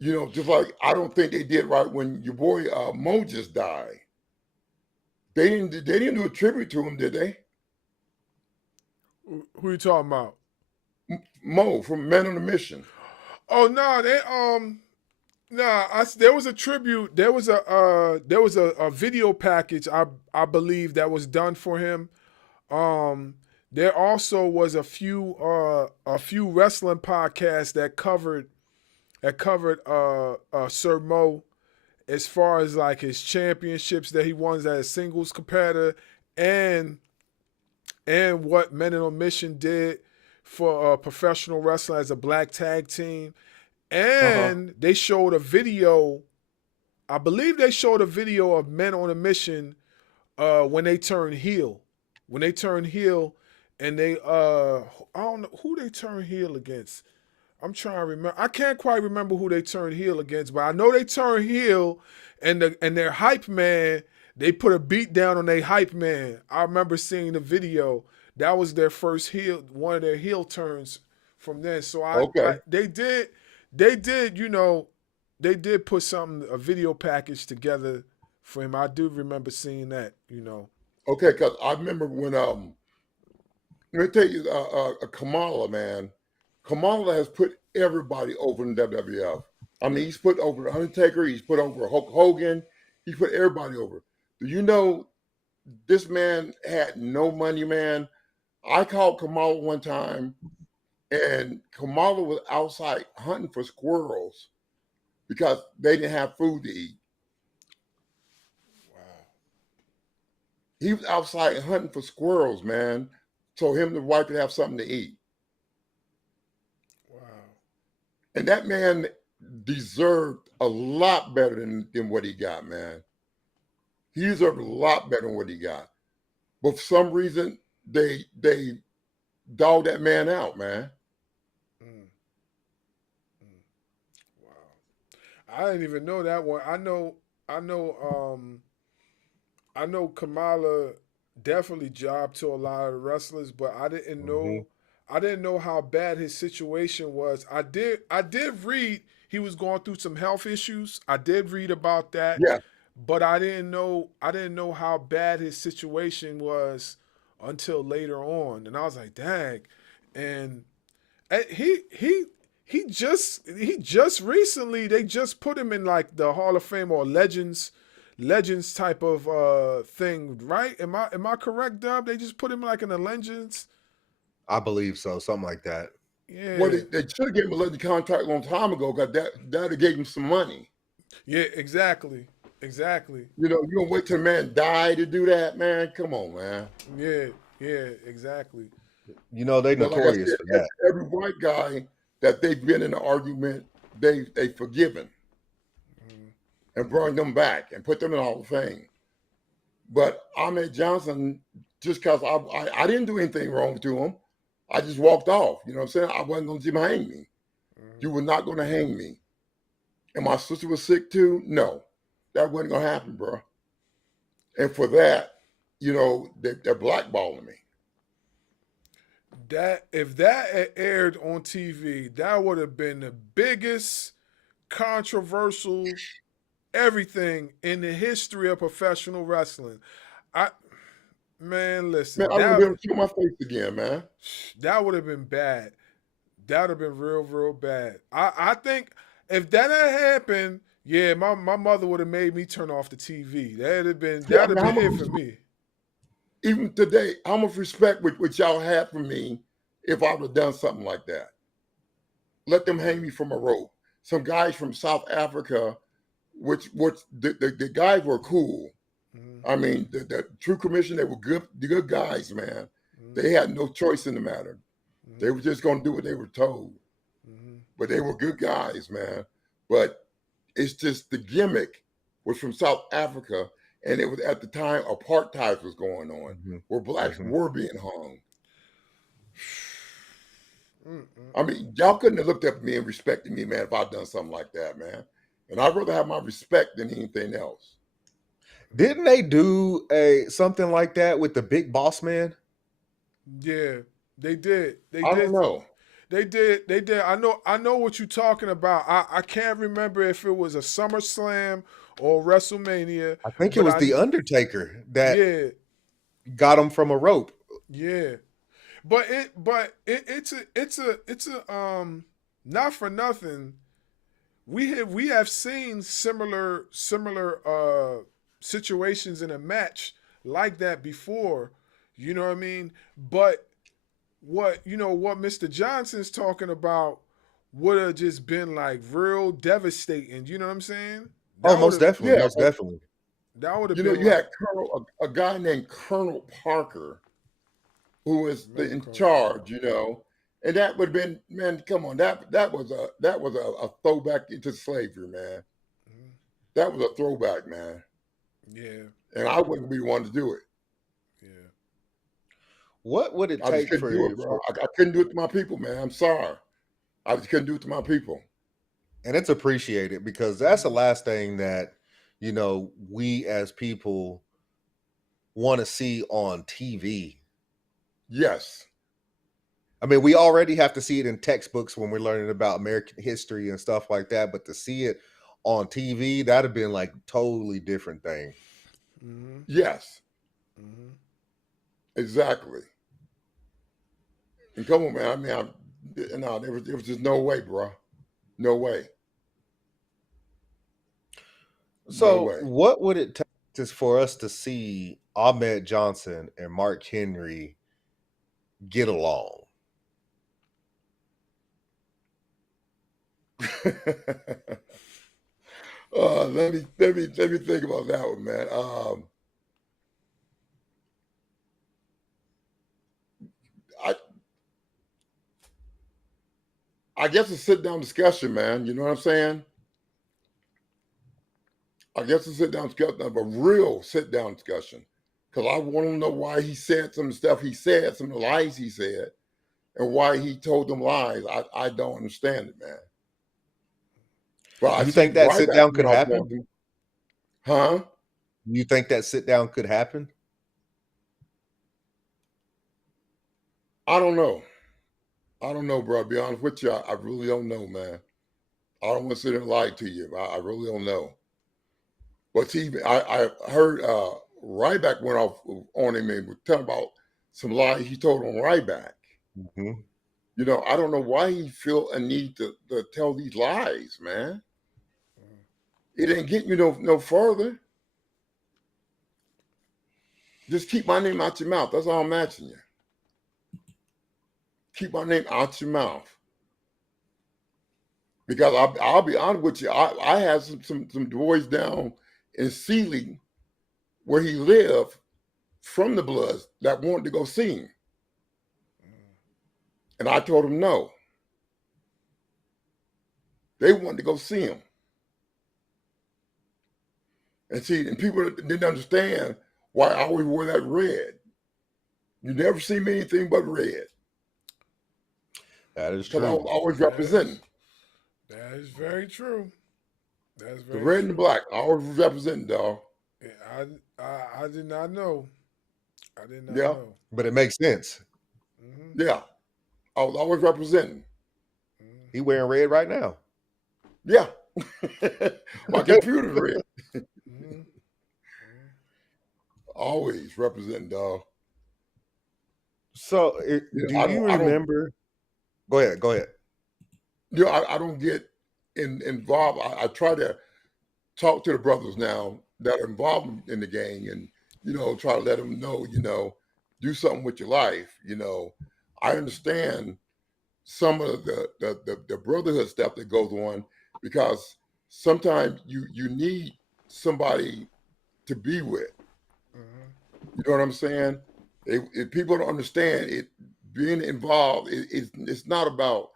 Just like I don't think they did right when your boy Mo just died. They didn't do a tribute to him, did they? Who you talking about? Mo from Men on a Mission. Oh no, there was a tribute. There was a video package I believe that was done for him. There also was a few wrestling podcasts that covered Sir Mo as far as like his championships that he won as a singles competitor and what Men on a Mission did for professional wrestling as a black tag team. Uh-huh. And they showed a video. I believe they showed a video of Men on a Mission when they turned heel. When they turned heel, and they I don't know who they turned heel against. I'm trying to remember. I can't quite remember who they turned heel against, but I know they turned heel, and their hype man. They put a beat down on their hype man. I remember seeing the video. That was their first heel, one of their heel turns from then. So Okay. they did, they did put a video package together for him. I do remember seeing that. Okay, because I remember when let me tell you, Kamala, man. Kamala has put everybody over in WWF. I mean, he's put over The Undertaker. He's put over Hulk Hogan. He's put everybody over. Do you know this man had no money, man? I called Kamala one time, and Kamala was outside hunting for squirrels because they didn't have food to eat. Wow. He was outside hunting for squirrels, man, so him and the wife could have something to eat. Wow. And that man deserved a lot better than what he got, man. He deserved a lot better than what he got. But for some reason, they dogged that man out, man. Mm. Wow. I didn't even know that one. I know Kamala definitely jobbed to a lot of wrestlers, but Mhm. I didn't know how bad his situation was. I did read he was going through some health issues. I did read about that, Yeah. but I didn't know how bad his situation was until later on. And I was like, dang. And he he just recently they just put him in like the Hall of Fame or legends type of thing, right? Am I correct, Dub? They just put him like in the legends. I believe so, something like that. Well, Yeah, they should have given him a legend contract a long time ago because that gave him some money. yeah, exactly. You know, you don't wait till a man die to do that, man. Come on, man. Yeah, yeah, exactly. You know, they But like I notorious said, for that. every white guy that they've been in an argument, they forgiven and brought them back and put them in the Hall of Fame. But Ahmed Johnson, just because I didn't do anything wrong to him, I just walked off. You know what I'm saying? I wasn't going to hang me. You were not going to hang me. And my sister was sick too. No, that wasn't going to happen, bro. And for that, you know, they're blackballing me. That if that had aired on TV, that would have been the biggest controversial everything in the history of professional wrestling. I Man, listen, Man, I wouldn't be able to show my face again, man. that would have been bad. That would have been real bad. I think if that had happened, yeah, my mother would have made me turn off the TV. Yeah, I That'd mean, have been it for me. even today, how much respect would y'all have for me if I would have done something like that? Let them hang me from a rope. Some guys from South Africa, which the guys were cool. Mhm, I mean, the True Commission, they were good guys, man. mhm, They had no choice in the matter. They mhm, were just going to do what they were told. mhm. But they were good guys, man. But it's just the gimmick was from South Africa, and it was at the time apartheid was going on, Mm-hmm. where blacks Mm-hmm. were being hung. I Mm-mm. mean, y'all couldn't have looked up at me and respected me, man, if I'd done something like that, man. And I'd rather have my respect than anything else. Didn't they do something like that with the Big Boss Man? Yeah, they did. They I don't did. know. They did. They did. I know what you're talking about. I can't remember if it was a SummerSlam or WrestleMania, I think it but was the Undertaker that yeah, got him from a rope. yeah. But it's a not for nothing. We have seen similar situations in a match like that before. You know what I mean? But what Mr. Johnson's talking about would have just been like real devastating. You know what I'm saying? Oh, That would most have definitely, Yeah, most definitely. that would have you know, been you like had a guy named Colonel Parker who was remember in Colonel Parker. charge, you know, and that would have been, man, come on, that was a throwback into slavery, man. Mhm. That was a throwback, man, Yeah, and I wouldn't be the one to do it. yeah. What would it I just take couldn't do it, bro. I couldn't do it to my people, man. I'm sorry, I just couldn't do it to my people. and it's appreciated because that's the last thing that we as people want to see on TV. Yes, I mean, we already have to see it in textbooks when we're learning about American history and stuff like that, but to see it on TV, that'd have been like totally different thing. Mm-hmm. yes, Mm-hmm. exactly. And come on, man. I mean, no, there was just no way, bro. No way, no So, way. what would it take just for us to see Ahmed Johnson and Mark Henry get along? Let me think about that one, man. I I guess a sit down discussion, man. You know what I'm saying? I guess a sit down discussion, a real sit down discussion, because I want to know why he said some of the stuff he said, some of the lies he said, and why he told them lies. I don't understand it, man. But Do I you see think that sit Ryback down went could off happen? on him, huh? Do you think that sit down could happen? I don't know. I don't know, bro. I'll be honest with you. I really don't know, man. I don't want to sit and lie to you. I really don't know. But see, I heard Ryback went off on him and was telling about some lies he told on Ryback. Mhm. You know, I don't know why he feel a need to tell these lies, man. It ain't getting you no further. Just keep my name out your mouth. That's all I'm asking you. Keep my name out your mouth. Because I'll be honest with you, I had some boys down in Sealy where he lived from the Bloods that wanted to go see him. And I told them no. They wanted to go see him. And see, and people didn't understand why I always wore that red. You never see me anything but red. That is Because I was true. always representing. That is very true. That's The very red true. and the black, I always representing, dog. I did not know. I did not Yeah. know. But it makes sense. Yeah. I was always representing. He wearing red right now. Yeah. My computer's red. Always representing, dog. So, do I you don't remember? Go ahead. I don't get involved. I try to talk to the brothers now that are involved in the gang, and try to let them know, do something with your life. I understand some of the brotherhood stuff that goes on, because sometimes you need somebody to be with. You know what I'm saying? If people don't understand it, being involved, it's not about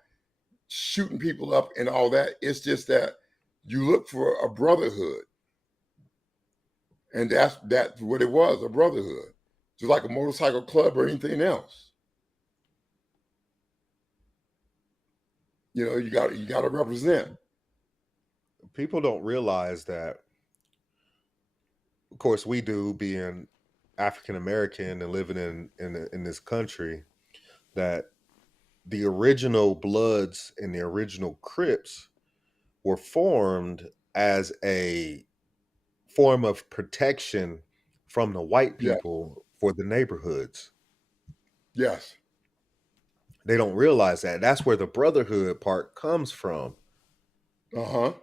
shooting people up and all that. It's just that you look for a brotherhood, and that's what it was, a brotherhood, just like a motorcycle club or anything else. You got to represent. People don't realize that. Of course, we do, being African American and living in this country, that the original Bloods and the original Crips were formed as a form of protection from the white Yeah. people for the neighborhoods. Yes. They don't realize that. That's where the brotherhood part comes from. Uh-huh.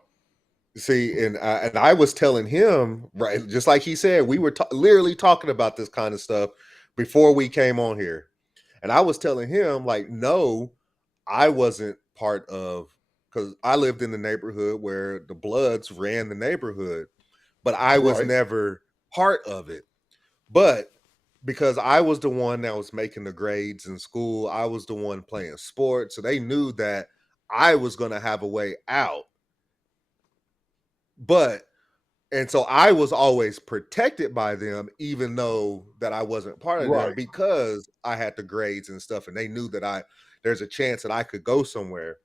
See, and I was telling him, right, just like he said, we were literally talking about this kind of stuff before we came on here. And I was telling him, like, no, I wasn't part of, because I lived in the neighborhood where the Bloods ran the neighborhood, but I was Right. never part of it. But because I was the one that was making the grades in school, I was the one playing sports. So they knew that I was going to have a way out. And so I was always protected by them, even though that I wasn't part of them, Right. because I had the grades and stuff, and they knew that there's a chance that I could go somewhere.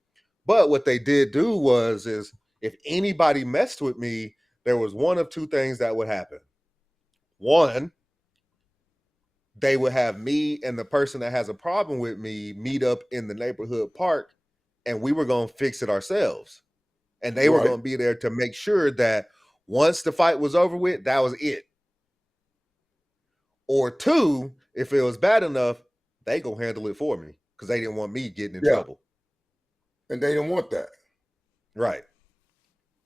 But what they did do is if anybody messed with me, there was one of two things that would happen. One, they would have me and the person that has a problem with me meet up in the neighborhood park, and we were going to fix it ourselves. And they were Right. going to be there to make sure that once the fight was over with, that was it. Or two, if it was bad enough, they gonna handle it for me because they didn't want me getting in trouble. And they don't want that. Right.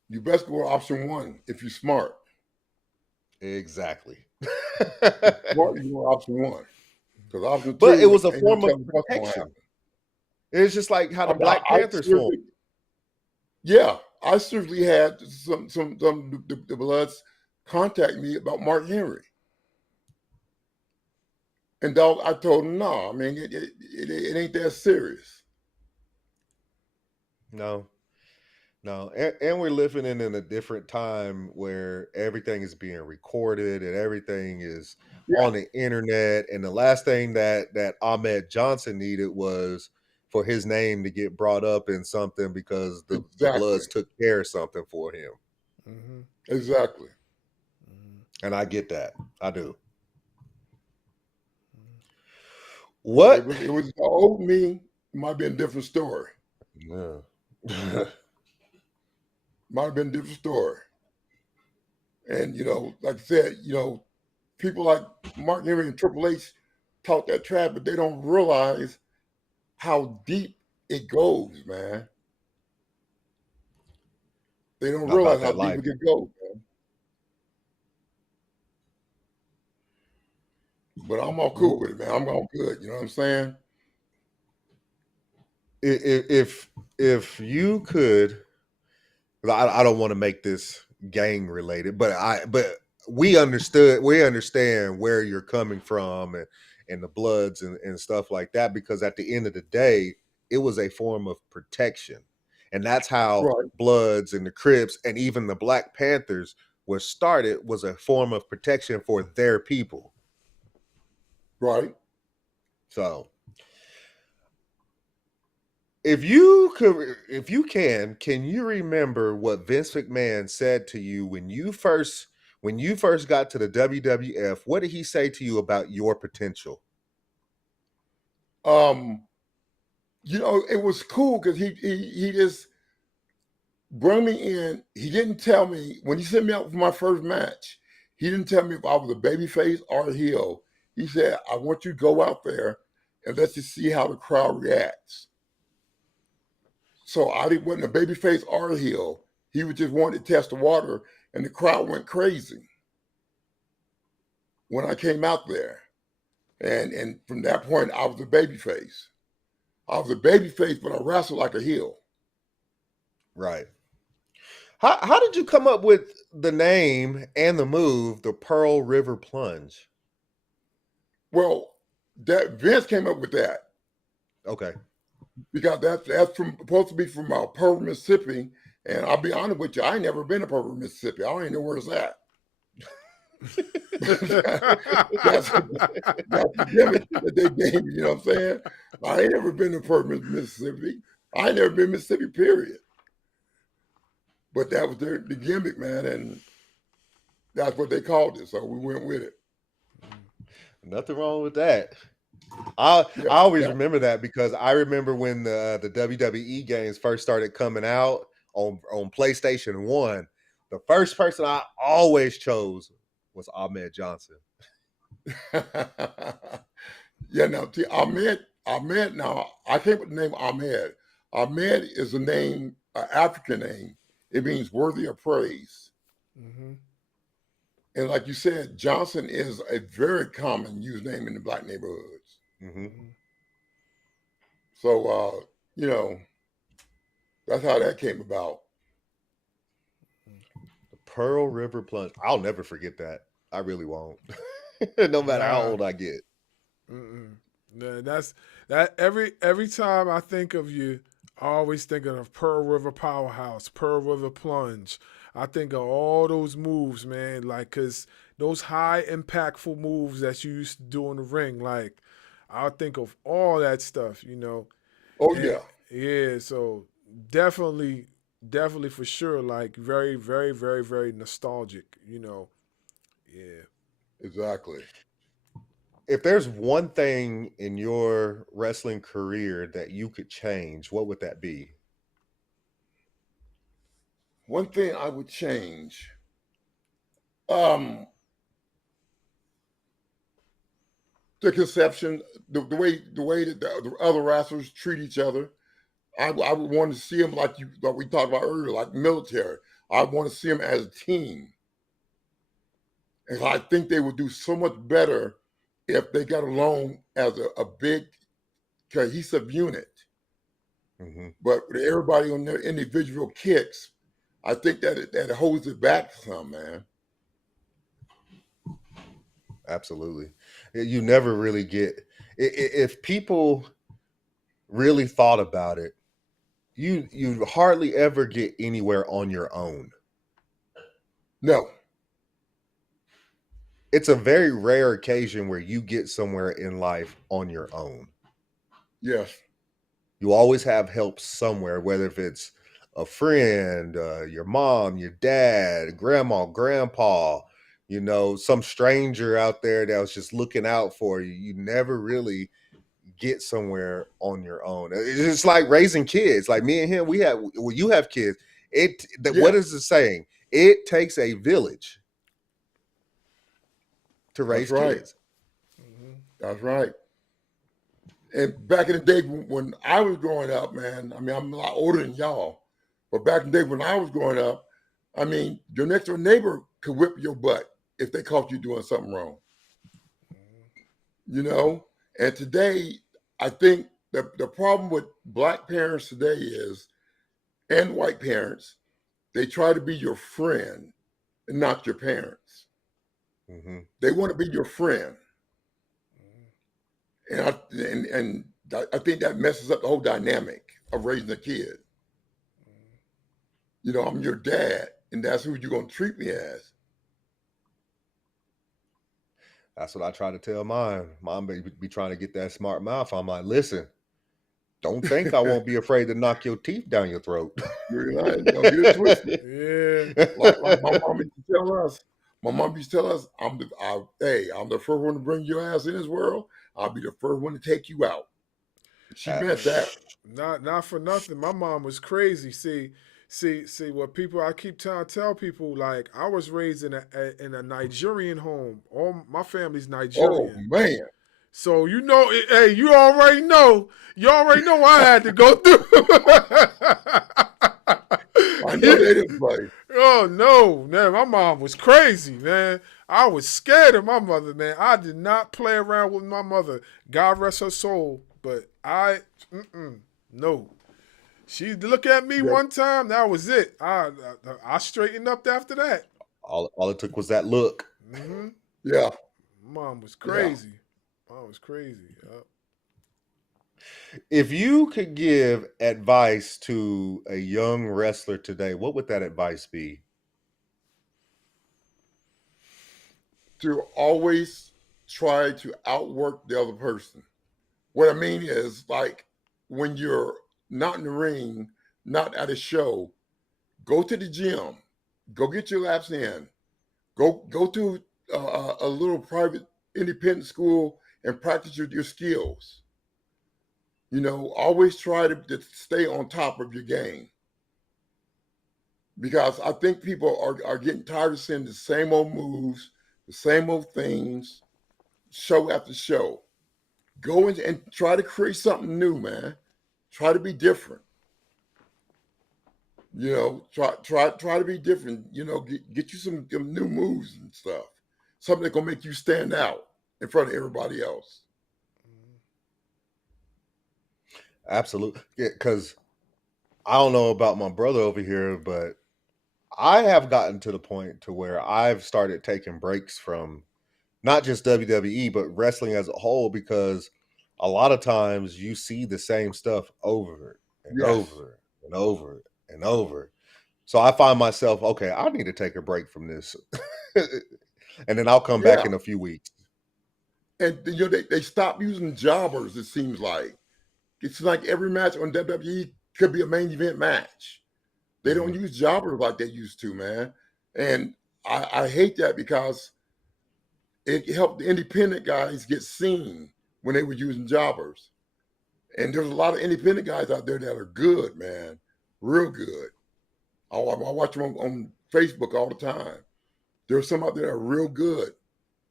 You best go option one if you're smart. Exactly. Smart, you go option one. Because option But it two was a ain't no form of telling what's gonna protection. happen. It's just like how the Black I Panthers formed. seriously, yeah, I seriously had some the Bloods contact me about Mark Henry. And dog, I told him, no, I mean, it ain't that serious. No. And we're living in a different time where everything is being recorded and everything is Yeah, on the internet. And the last thing that Ahmed Johnson needed was for his name to get brought up in something because the exactly. Bloods took care of something for him. Exactly. And I get that. I do. But What? it was the old me, it might be a different story. Yeah. Might have been a different story. And like I said, people like Mark Henry and Triple H talk that trap, but they don't realize how deep it goes, man. They don't Not about realize how that deep life. it can go, man. But I'm all cool with it, man. I'm all good. You know what I'm saying? If you could, 'cause I don't want to make this gang related, but we understand where you're coming from and the Bloods and stuff like that, because at the end of the day, it was a form of protection. And that's how Right, Bloods and the Crips and even the Black Panthers was started, was a form of protection for their people. right. So if you can you remember what Vince McMahon said to you when you first got to the WWF? What did he say to you about your potential? Um, it was cool because he just brought me in. He didn't tell me when he sent me out for my first match. He didn't tell me if I was a baby face or a heel. He said, "I want you to go out there and let's just see how the crowd reacts." So I didn't wasn't a baby face or a heel. He was just wanting to test the water, and the crowd went crazy when I came out there. And from that point, I was a baby face. I was a baby face, but I wrestled like a heel. Right. How did you come up with the name and the move, the Pearl River Plunge? Well, that Vince came up with that Okay. because that's supposed to be from Pearl, Mississippi. And I'll be honest with you, I ain't never been to Pearl, Mississippi. I don't even know where it's at. that's the gimmick that they gave me. You know what I'm saying? I ain't never been to Pearl, Mississippi. I ain't never been to Mississippi. Period. But that was the gimmick, man, and that's what they called it. So we went with it. Nothing wrong with that. I Yeah, always yeah. remember that because I remember when the WWE games first started coming out on PlayStation 1, the first person I always chose was Ahmed Johnson. Yeah, now see, Ahmed. Now I came with the name Ahmed. Ahmed is a name, an African name. It means worthy of praise. Mm-hmm. And like you said, Johnson is a very common used name in the black neighborhoods. Mm-hmm. So you know, that's how that came about. The Pearl River Plunge. I'll never forget that. I really won't. No matter how Nah. old I get. Mm-mm. Nah, that's that every time I think of you, I always think of Pearl River Powerhouse, Pearl River Plunge. I think of all those moves, man. Like, cause those high impactful moves that you used to do in the ring, like, I think of all that stuff, Oh and yeah, yeah. So definitely, definitely for sure, like very, very, very, very nostalgic. Yeah. exactly. If there's one thing in your wrestling career that you could change, what would that be? One thing I would change. Um, the conception, the way that the other wrestlers treat each other. I would want to see them like we talked about earlier, like military. I want to see them as a team, and I think they would do so much better if they got along as a big cohesive unit. Mm-hmm. But with everybody on their individual kicks, I think that holds it back some, man. Absolutely. You never really get if people really thought about it, you hardly ever get anywhere on your own. No, It's a very rare occasion where you get somewhere in life on your own. yes, You always have help somewhere, whether if it's a friend, your mom, your dad, grandma, grandpa, some stranger out there that was just looking out for you. You never really get somewhere on your own. It's just like raising kids. Like me and him, you have kids. What yeah, is the saying? It takes a village to that's raise right. kids. Mm-hmm. That's right. And back in the day when I was growing up, man, I mean, I'm a lot older than y'all, but back in the day when I was growing up, I mean, your next door neighbor could whip your butt if they caught you doing something wrong, you know? And today, I think the problem with black parents today is, and white parents, they try to be your friend and not your parents. Mm-hmm. They want to be your friend. And I think that messes up the whole dynamic of raising a kid. You know, I'm your dad, and that's who you're going to treat me as. That's what I try to tell mine. Mom be trying to get that smart mouth. I'm like, listen, don't think I won't be afraid to knock your teeth down your throat. You're right. Don't get it twisted. Yeah. Like my mom used to tell us. My mom used to tell us, I'm the first one to bring your ass in this world. I'll be the first one to take you out. She meant that. Not for nothing. My mom was crazy. See what people I keep trying to tell people, like I was raised in a Nigerian home. All my family's Oh Nigerian. man. So hey, you already know what I had to go through. I know they didn't play. Oh no, man, my mom was crazy, man. I was scared of my mother, man. I did not play around with my mother. God rest her soul. But no. She look at me Yeah. one time, that was it. I straightened up after that. All it took was that look. Mm-hmm. Yeah. Mom was Yeah. crazy. Mom was crazy. Yep. If you could give advice to a young wrestler today, what would that advice be? To always try to outwork the other person. What I mean is, like, when you're not in the ring, not at a show, go to the gym, go get your laps in, go to a little private independent school and practice your skills. You know, always try to stay on top of your game. Because I think people are getting tired of seeing the same old moves, the same old things, show after show. Go in and try to create something new, man. Try to be different. You know, try to be different. You know, get you some new moves and stuff. Something that's gonna make you stand out in front of everybody else. Absolutely. Because I don't know about my brother over here, but I have gotten to the point to where I've started taking breaks from not just WWE, but wrestling as a whole, because a lot of times you see the same stuff over and Yes. over and over and over. So I find myself, okay, I need to take a break from this. And then I'll come back Yeah. in a few weeks. And you know they stop using jobbers. It seems like it's like every match on WWE could be a main event match. They don't use jobbers like they used to, man. And I hate that because it helped the independent guys get seen when they were using jobbers. And there's a lot of independent guys out there that are good, man, real good. I watch them on Facebook all the time. There's some out there that are real good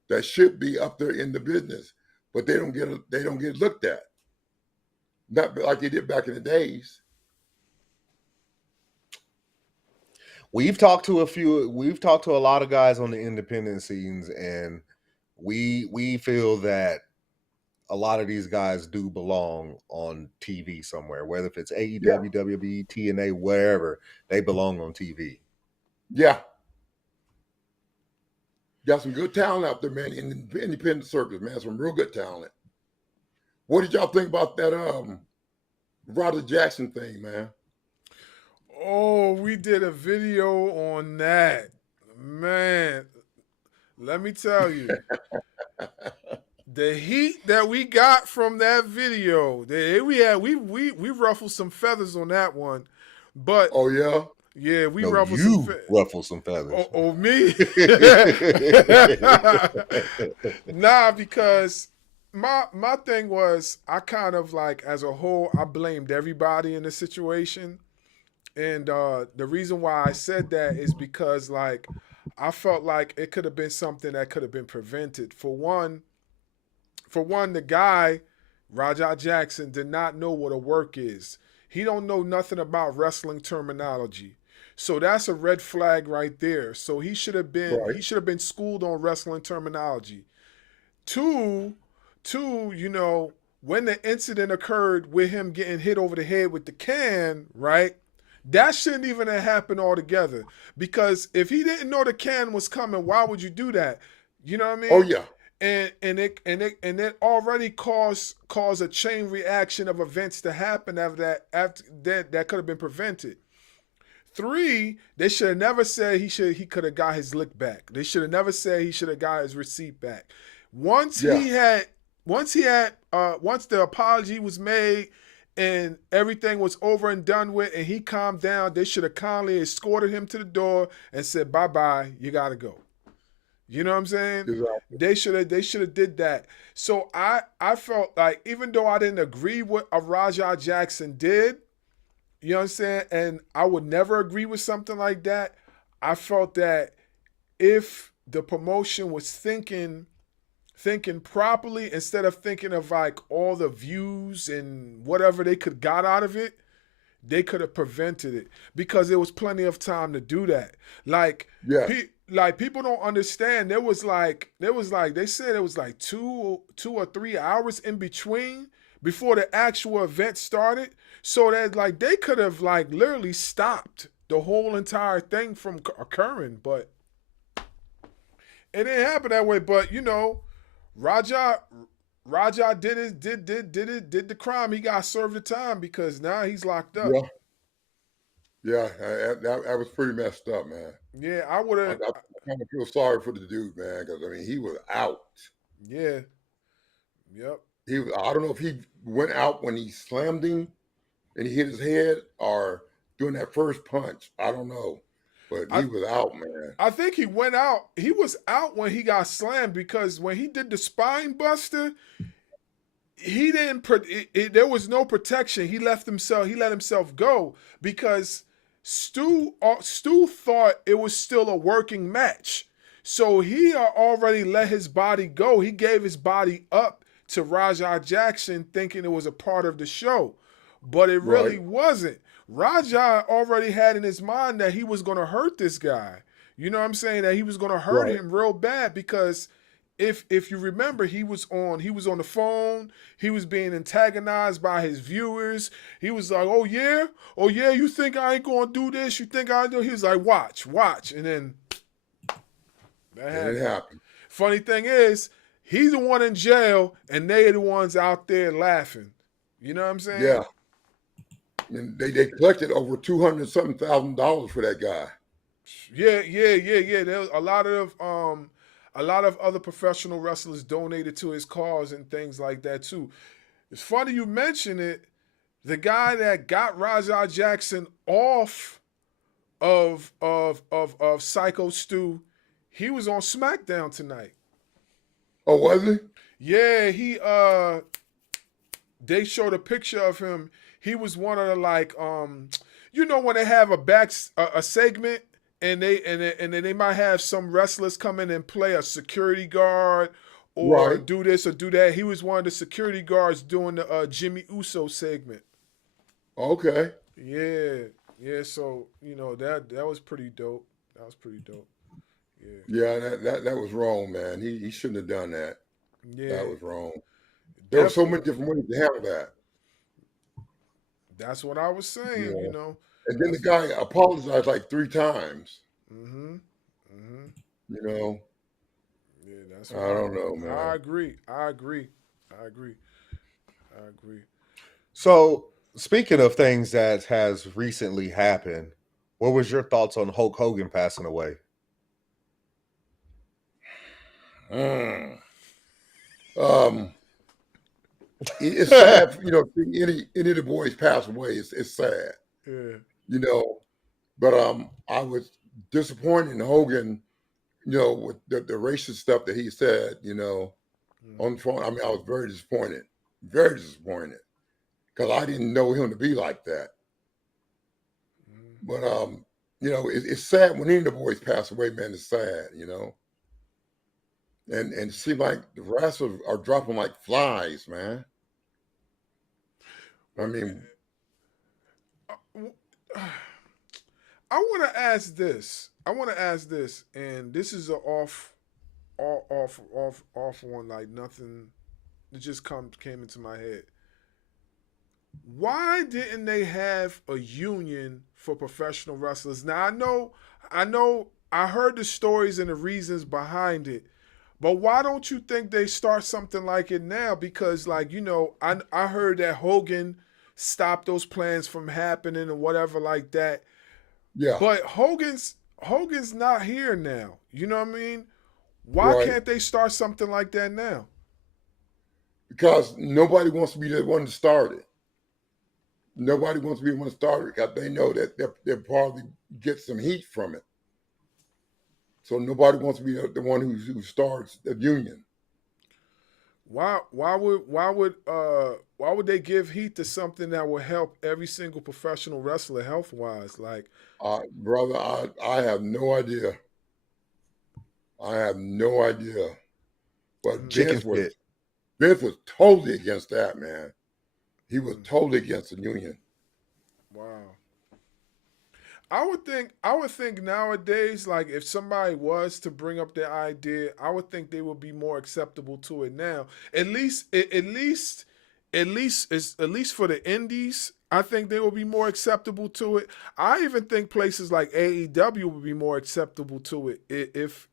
that should be up there in the business, but they don't get looked at, not like they did back in the days. We've talked to a lot of guys on the independent scenes, and we feel that a lot of these guys do belong on TV somewhere, whether if it's Yeah, AEW, WWE, TNA, wherever, they belong on TV. yeah. Got some good talent out there, man, in the independent circus, man. Some real good talent. What did y'all think about that Roderick Jackson thing, man? Oh, we did a video on that. Man, let me tell you. The heat that we got from that video, we ruffled some feathers on that one. But Oh yeah? yeah, we No, ruffled some you ruffle some feathers. Oh, me? Nah, because my thing was I kind of like as a whole I blamed everybody in the situation. And the reason why I said that is because like I felt like it could have been something that could have been prevented. For one, the guy Rajah Jackson did not know what a work is. He don't know nothing about wrestling terminology. So that's a red flag right there. So Right. he should have been schooled on wrestling terminology. Two, you know, when the incident occurred with him getting hit over the head with the can, right? That shouldn't even have happened altogether. Because if he didn't know the can was coming, why would you do that? You know what I Oh mean? yeah. And it already caused a chain reaction of events to happen after that could have been prevented. Three, they should have never said he could have got his lick back. They should have never said he should have got his receipt back. Once Yeah. he had once the apology was made and everything was over and done with and he calmed down, they should have kindly escorted him to the door and said, "Bye bye, you gotta go." You know what I'm saying? Exactly. They should have did that. So I felt like even though I didn't agree with what Rajah Jackson did, you know what I'm saying? And I would never agree with something like that. I felt that if the promotion was thinking properly instead of thinking of like all the views and whatever they could got out of it, they could have prevented it because there was plenty of time to do that. Like Yes. like people don't understand. There was like they said it was like 2 or 3 hours in between before the actual event started. So that like they could have like literally stopped the whole entire thing from occurring, but it didn't happen that way. But you know, Raja Raja did the crime. He got served the time because now he's locked up. Yeah. Yeah. That was pretty messed up, man. Yeah, I would I have. kind of feel sorry for the dude, man, because I mean he was out. Yeah, yep. I don't know if he went out when he slammed him and he hit his head or doing that first punch. I don't know. But I he was out, man. I think he went out. He was out when he got slammed because when he did the spine buster, he didn't. There was no protection. He left himself. He let himself go because Stu thought it was still a working match, so he already let his body go. He gave his body up to Rajah Jackson, thinking it was a part of the show, but it really Right. wasn't. Rajah already had in his mind that he was going to hurt this guy. You know what I'm saying? That he was going to hurt Right. him real bad because if you remember, he was on the phone. He was being antagonized by his viewers. He was like, oh yeah, you think I ain't gonna do this? You think I do?" He was like, watch, and then that And it happened. happened. Funny thing is, he's the one in jail, and they are the ones out there laughing. You know what I'm saying? Yeah. And they collected over $200,000 for that guy. Yeah. There was a lot of other professional wrestlers donated to his cause and things like that too. It's funny you mention it. The guy that got Rajah Jackson off of Psycho Stu, he was on SmackDown tonight. Oh, was he? Yeah, they showed a picture of him. He was one of the like you know when they have a segment and they might have some wrestlers come in and play a security guard or Right. do this or do that. He was one of the security guards doing the Jimmy Uso segment. Okay. Yeah, yeah. So you know that was pretty dope. That was pretty dope. Yeah, Yeah, that was wrong, man. He shouldn't have done that. That yeah. was wrong. There were so Definitely. many different ways to handle that. That's what I was You saying. You know. know, And then the that's guy apologized like 3 times. mm-hmm, mm-hmm. You know. Yeah, that's I what don't know, I man. agree. I agree. I agree. I agree. So, speaking of things that has recently happened, what was your thoughts on Hulk Hogan passing away? Mm. Um, it's sad, you know, seeing any of the boys pass away. It's sad, Yeah. you know. But I was disappointed in Hogan, you know, with the racist stuff that he said, you know, on Mm-hmm. the phone. I mean, I was very disappointed, because I didn't know him to be like that. Mm-hmm. But you know, it's sad when any of the boys pass away, man. It's sad, you know. And it seems like the wrestlers are dropping like flies, man. I mean, I want to ask this. And this is a off one. Like nothing. It just came into my head. Why didn't they have a union for professional wrestlers? Now I heard the stories and the reasons behind it, but why don't you think they start something like it now? Because I heard that Hogan stopped those plans from happening and whatever like that. yeah, But Hogan's not here now. You know what I mean? Why right. can't they start something like that now? Because nobody wants to be the one to start it. Nobody wants to be the one to start it because they know that they'll probably get some heat from it. So nobody wants to be the one who starts the union. Why would they give heat to something that will help every single professional wrestler health wise? Like, Brother, I have no idea. I have no idea. But Chicken fit. Vince was totally against that, man. He was totally against the union. wow. I would think nowadays, like if somebody was to bring up their idea, I would think they would be more acceptable to it now. At least for the indies, I think they will be more acceptable to it. I even think places like AEW would be more acceptable to it if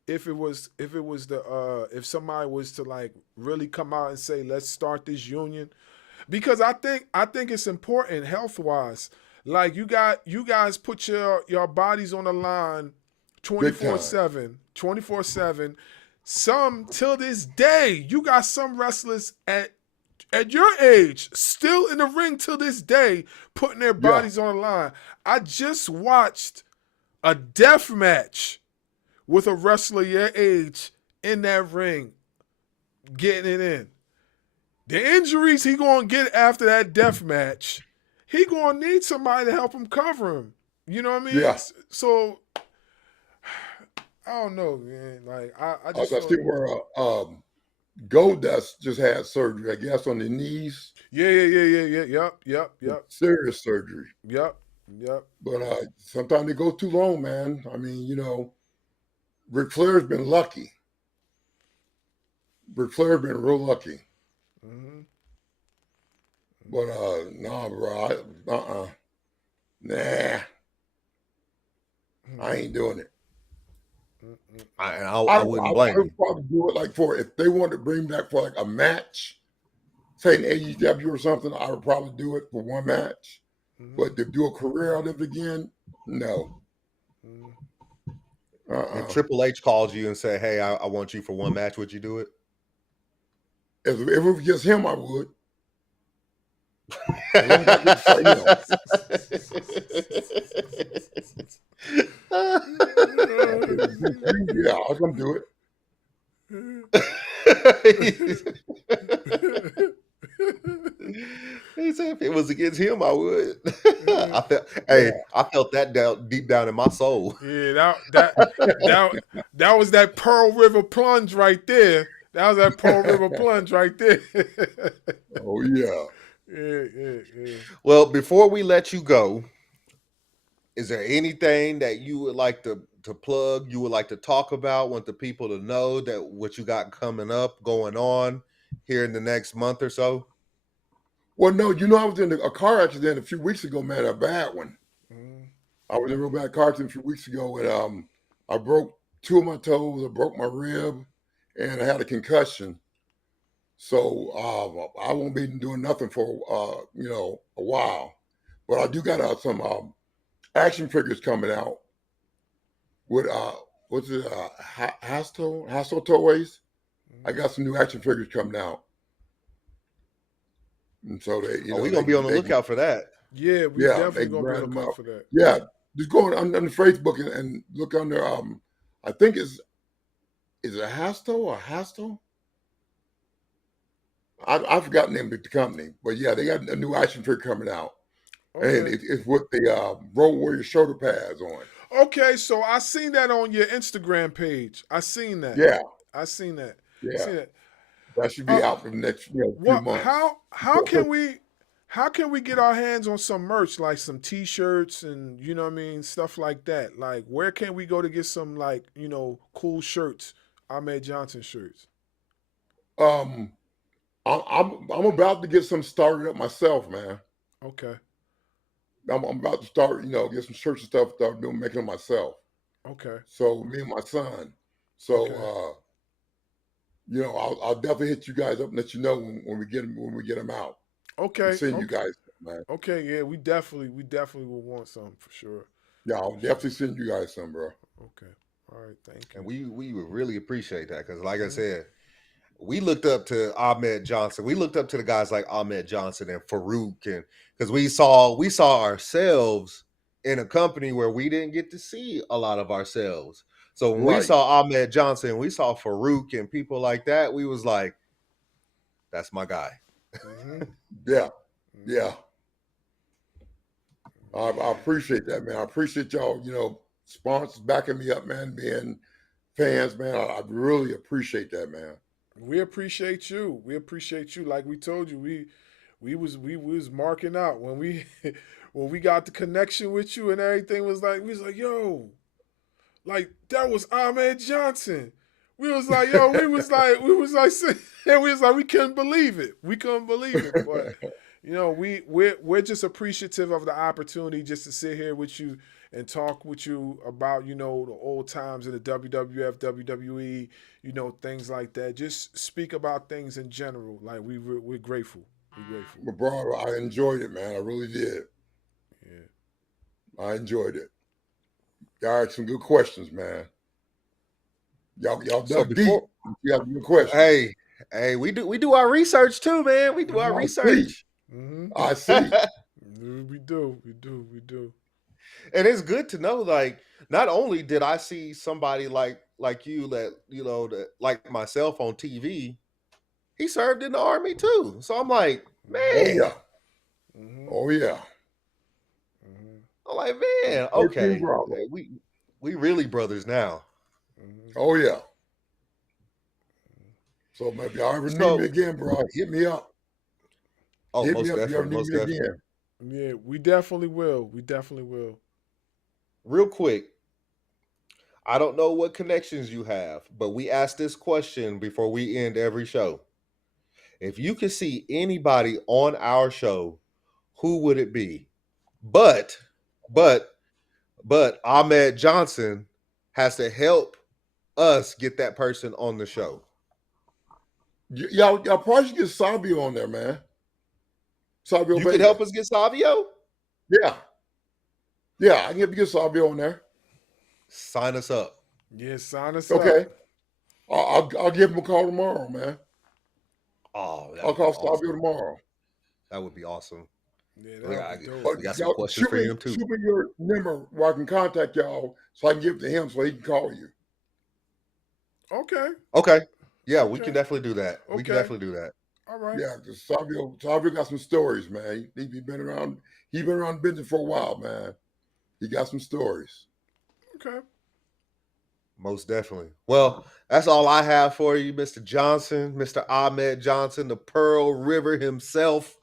somebody was to like really come out and say let's start this union, because I think it's important health wise. Like you guys put your bodies on the line Big 24 time. 7, 24/7. Some till this day, you got some wrestlers at your age still in the ring till this day putting their Yeah, bodies on the line. I just watched a death match with a wrestler your age in that ring getting it in. The injuries he gonna get after that death match, he gonna need somebody to help him cover him. You know what I mean? yeah. So I don't know, man. Like I I just see feel where Goldust just had surgery, I guess, on the knees. yeah. Yep. Serious surgery. Yep. Yep. But sometimes they go too long, man. I mean, Ric Flair's been lucky. Ric Flair's been real lucky. Mm-hmm. But nah, bro. Nah, I ain't doing it. I wouldn't blame I you. would probably do it like if they wanted to bring back for like a match, say an AEW or something, I would probably do it for one match. Mm-hmm. But to do a career out of it again, no. Mm-hmm. If Uh-uh. Triple H called you and said, "Hey, I want you for one match," would you do it? If it was just him, I would. As long as I get to fight him. I said, yeah, I'll come do it. He said, "If it was against him, I would." Yeah. I felt that deep down in my soul. Yeah, that was that Pearl River plunge right there. That was that Pearl River plunge right there. Oh, yeah. Yeah. Well, before we let you go, is there anything that you would like to plug? You would like to talk about? Want the people to know that what you got coming up, going on here in the next month or so? Well, no, I was in a car accident a few weeks ago, man, a bad one. I was in a real bad car accident a few weeks ago, and I broke two of my toes, I broke my rib, and I had a concussion. So I won't be doing nothing for a while. But I do got some action figures coming out with what's it Hasto Toys. I got some new action figures coming out, and so Oh, we're gonna be on the lookout for that. Yeah, we yeah, definitely they gonna be grab looking them out out. for that. Yeah, just go on Facebook and look under I think is it Hasto or Hasto? I forgot the name of the company, but yeah, they got a new action figure coming out, and Okay. it's with the Road Warrior shoulder pads on. Okay, so I seen that on your Instagram page. I seen that. Yeah, I seen that. yeah, that should be out for the next few What? months. How can we? How can we get our hands on some merch, like some T-shirts and you know what I mean, stuff like that? Like, where can we go to get some like cool shirts, Ahmed Johnson shirts? Um, I'm about to get some started up myself, man. Okay, I'm about to start, get some shirts and stuff, start doing making them myself. okay, So me and my son. So okay, I'll definitely hit you guys up and let you know when we get them out and okay, send you okay, guys, man. okay. Yeah, we definitely will want some for sure. Yeah, I'll For sure. definitely send you guys some, bro. Okay, all right, thank And you. we would really appreciate that because, like I Mhm. said, we looked up to Ahmed Johnson. We looked up to the guys like Ahmed Johnson and Farouk, and because we saw ourselves in a company where we didn't get to see a lot of ourselves. So when we Right. saw Ahmed Johnson, we saw Farouk and people like that, we was like, "That's my guy." Mhm. Yeah. Mhm. Yeah. I appreciate that, man. I appreciate y'all, sponsors backing me up, man, being fans, man. I really appreciate that, man. We appreciate you. We appreciate you. Like we told you, we was marking out when we when we got the connection with you and everything was like we was like, yo, like that was Ahmed Johnson. We was like, yo, and we was like, we couldn't believe it. We couldn't believe it. But we're just appreciative of the opportunity just to sit here with you and talk with you about the old times in the WWF, WWE, things like that. Just speak about things in general. Like we're grateful. We're grateful. But bro, I enjoyed it, man. I really did. Yeah. I enjoyed it. Y'all had some good questions, man. Y'all So dug deep. before, You got some good questions. hey, we do our research too, man. We do our I see. research. Mm-hmm. I see. We do. We do. We do. And it's good to know, like, not only did I see somebody like you that that like myself on TV, he served in the army too. So I'm like, Mm-hmm. Oh man, yeah. Mm-hmm. Oh yeah. Mm-hmm. I'm like, man, 13 okay, Bravo. we really brothers now. Mm-hmm. Oh yeah. So maybe y'all ever need me So, again, bro, hit me up. oh, Hit me most up if you ever definitely, need most me definitely. again. Yeah, we definitely will. We definitely will. Real quick, I don't know what connections you have, but we ask this question before we end every show. If you could see anybody on our show, who would it be? But, but, but Ahmed Johnson has to help us get that person on the show. Y'all probably should get Sabio on there, man. Sabio You could Vega. help us get Savio? Yeah. Yeah, I can get Sabio on there. Sign us up. Yeah, sign us up. Okay. I'll give him a call tomorrow, man. Oh, that I'll would be call Sabio awesome. tomorrow. That would be awesome. Yeah, We that'll be got, dope. But we got some y'all questions for him too. shoot me your number where I can contact y'all so I can give it to him so he can call you. Okay. Okay. Yeah, we can Okay. definitely do that. We can Okay. definitely do that. All right. Yeah, because Sabio got some stories, man. He been around. He been around business for a while, man. He got some stories. Okay. Most definitely. Well, that's all I have for you, Mr. Johnson, Mr. Ahmed Johnson, the Pearl River himself.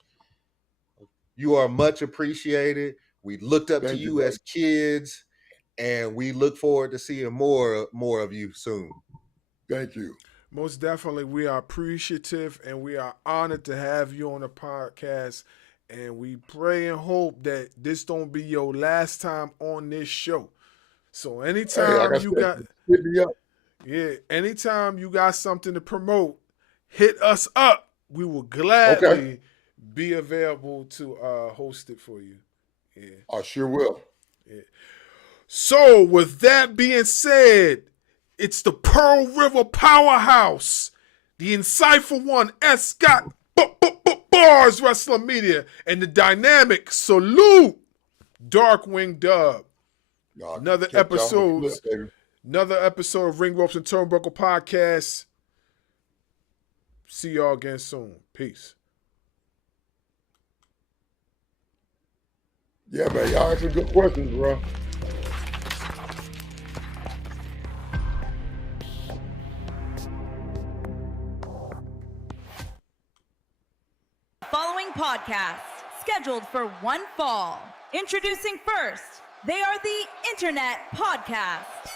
You are much appreciated. We looked up to Thank you, you brother. as kids, and we look forward to seeing more of you soon. Thank you. Most definitely, we are appreciative and we are honored to have you on the podcast. And we pray and hope that this don't be your last time on this show. So Hey, like anytime I you said, got hit me up. anytime you got something to promote, hit us up. We will Okay, gladly be available to host it for you. Yeah. I sure will. Yeah. So, with that being said, it's the Pearl River Powerhouse, the Insightful One, S. Scott Bars Wrestling Media, and the dynamic Salute Darkwing Dub. Y'all Another catch y'all on the flip, episode, baby. another episode of Ring Ropes and Turnbuckle Podcast. See y'all again soon. Peace. Yeah, man. Y'all had some good questions, bro. Following podcast scheduled for one fall. Introducing first, they are the Internet Podcast.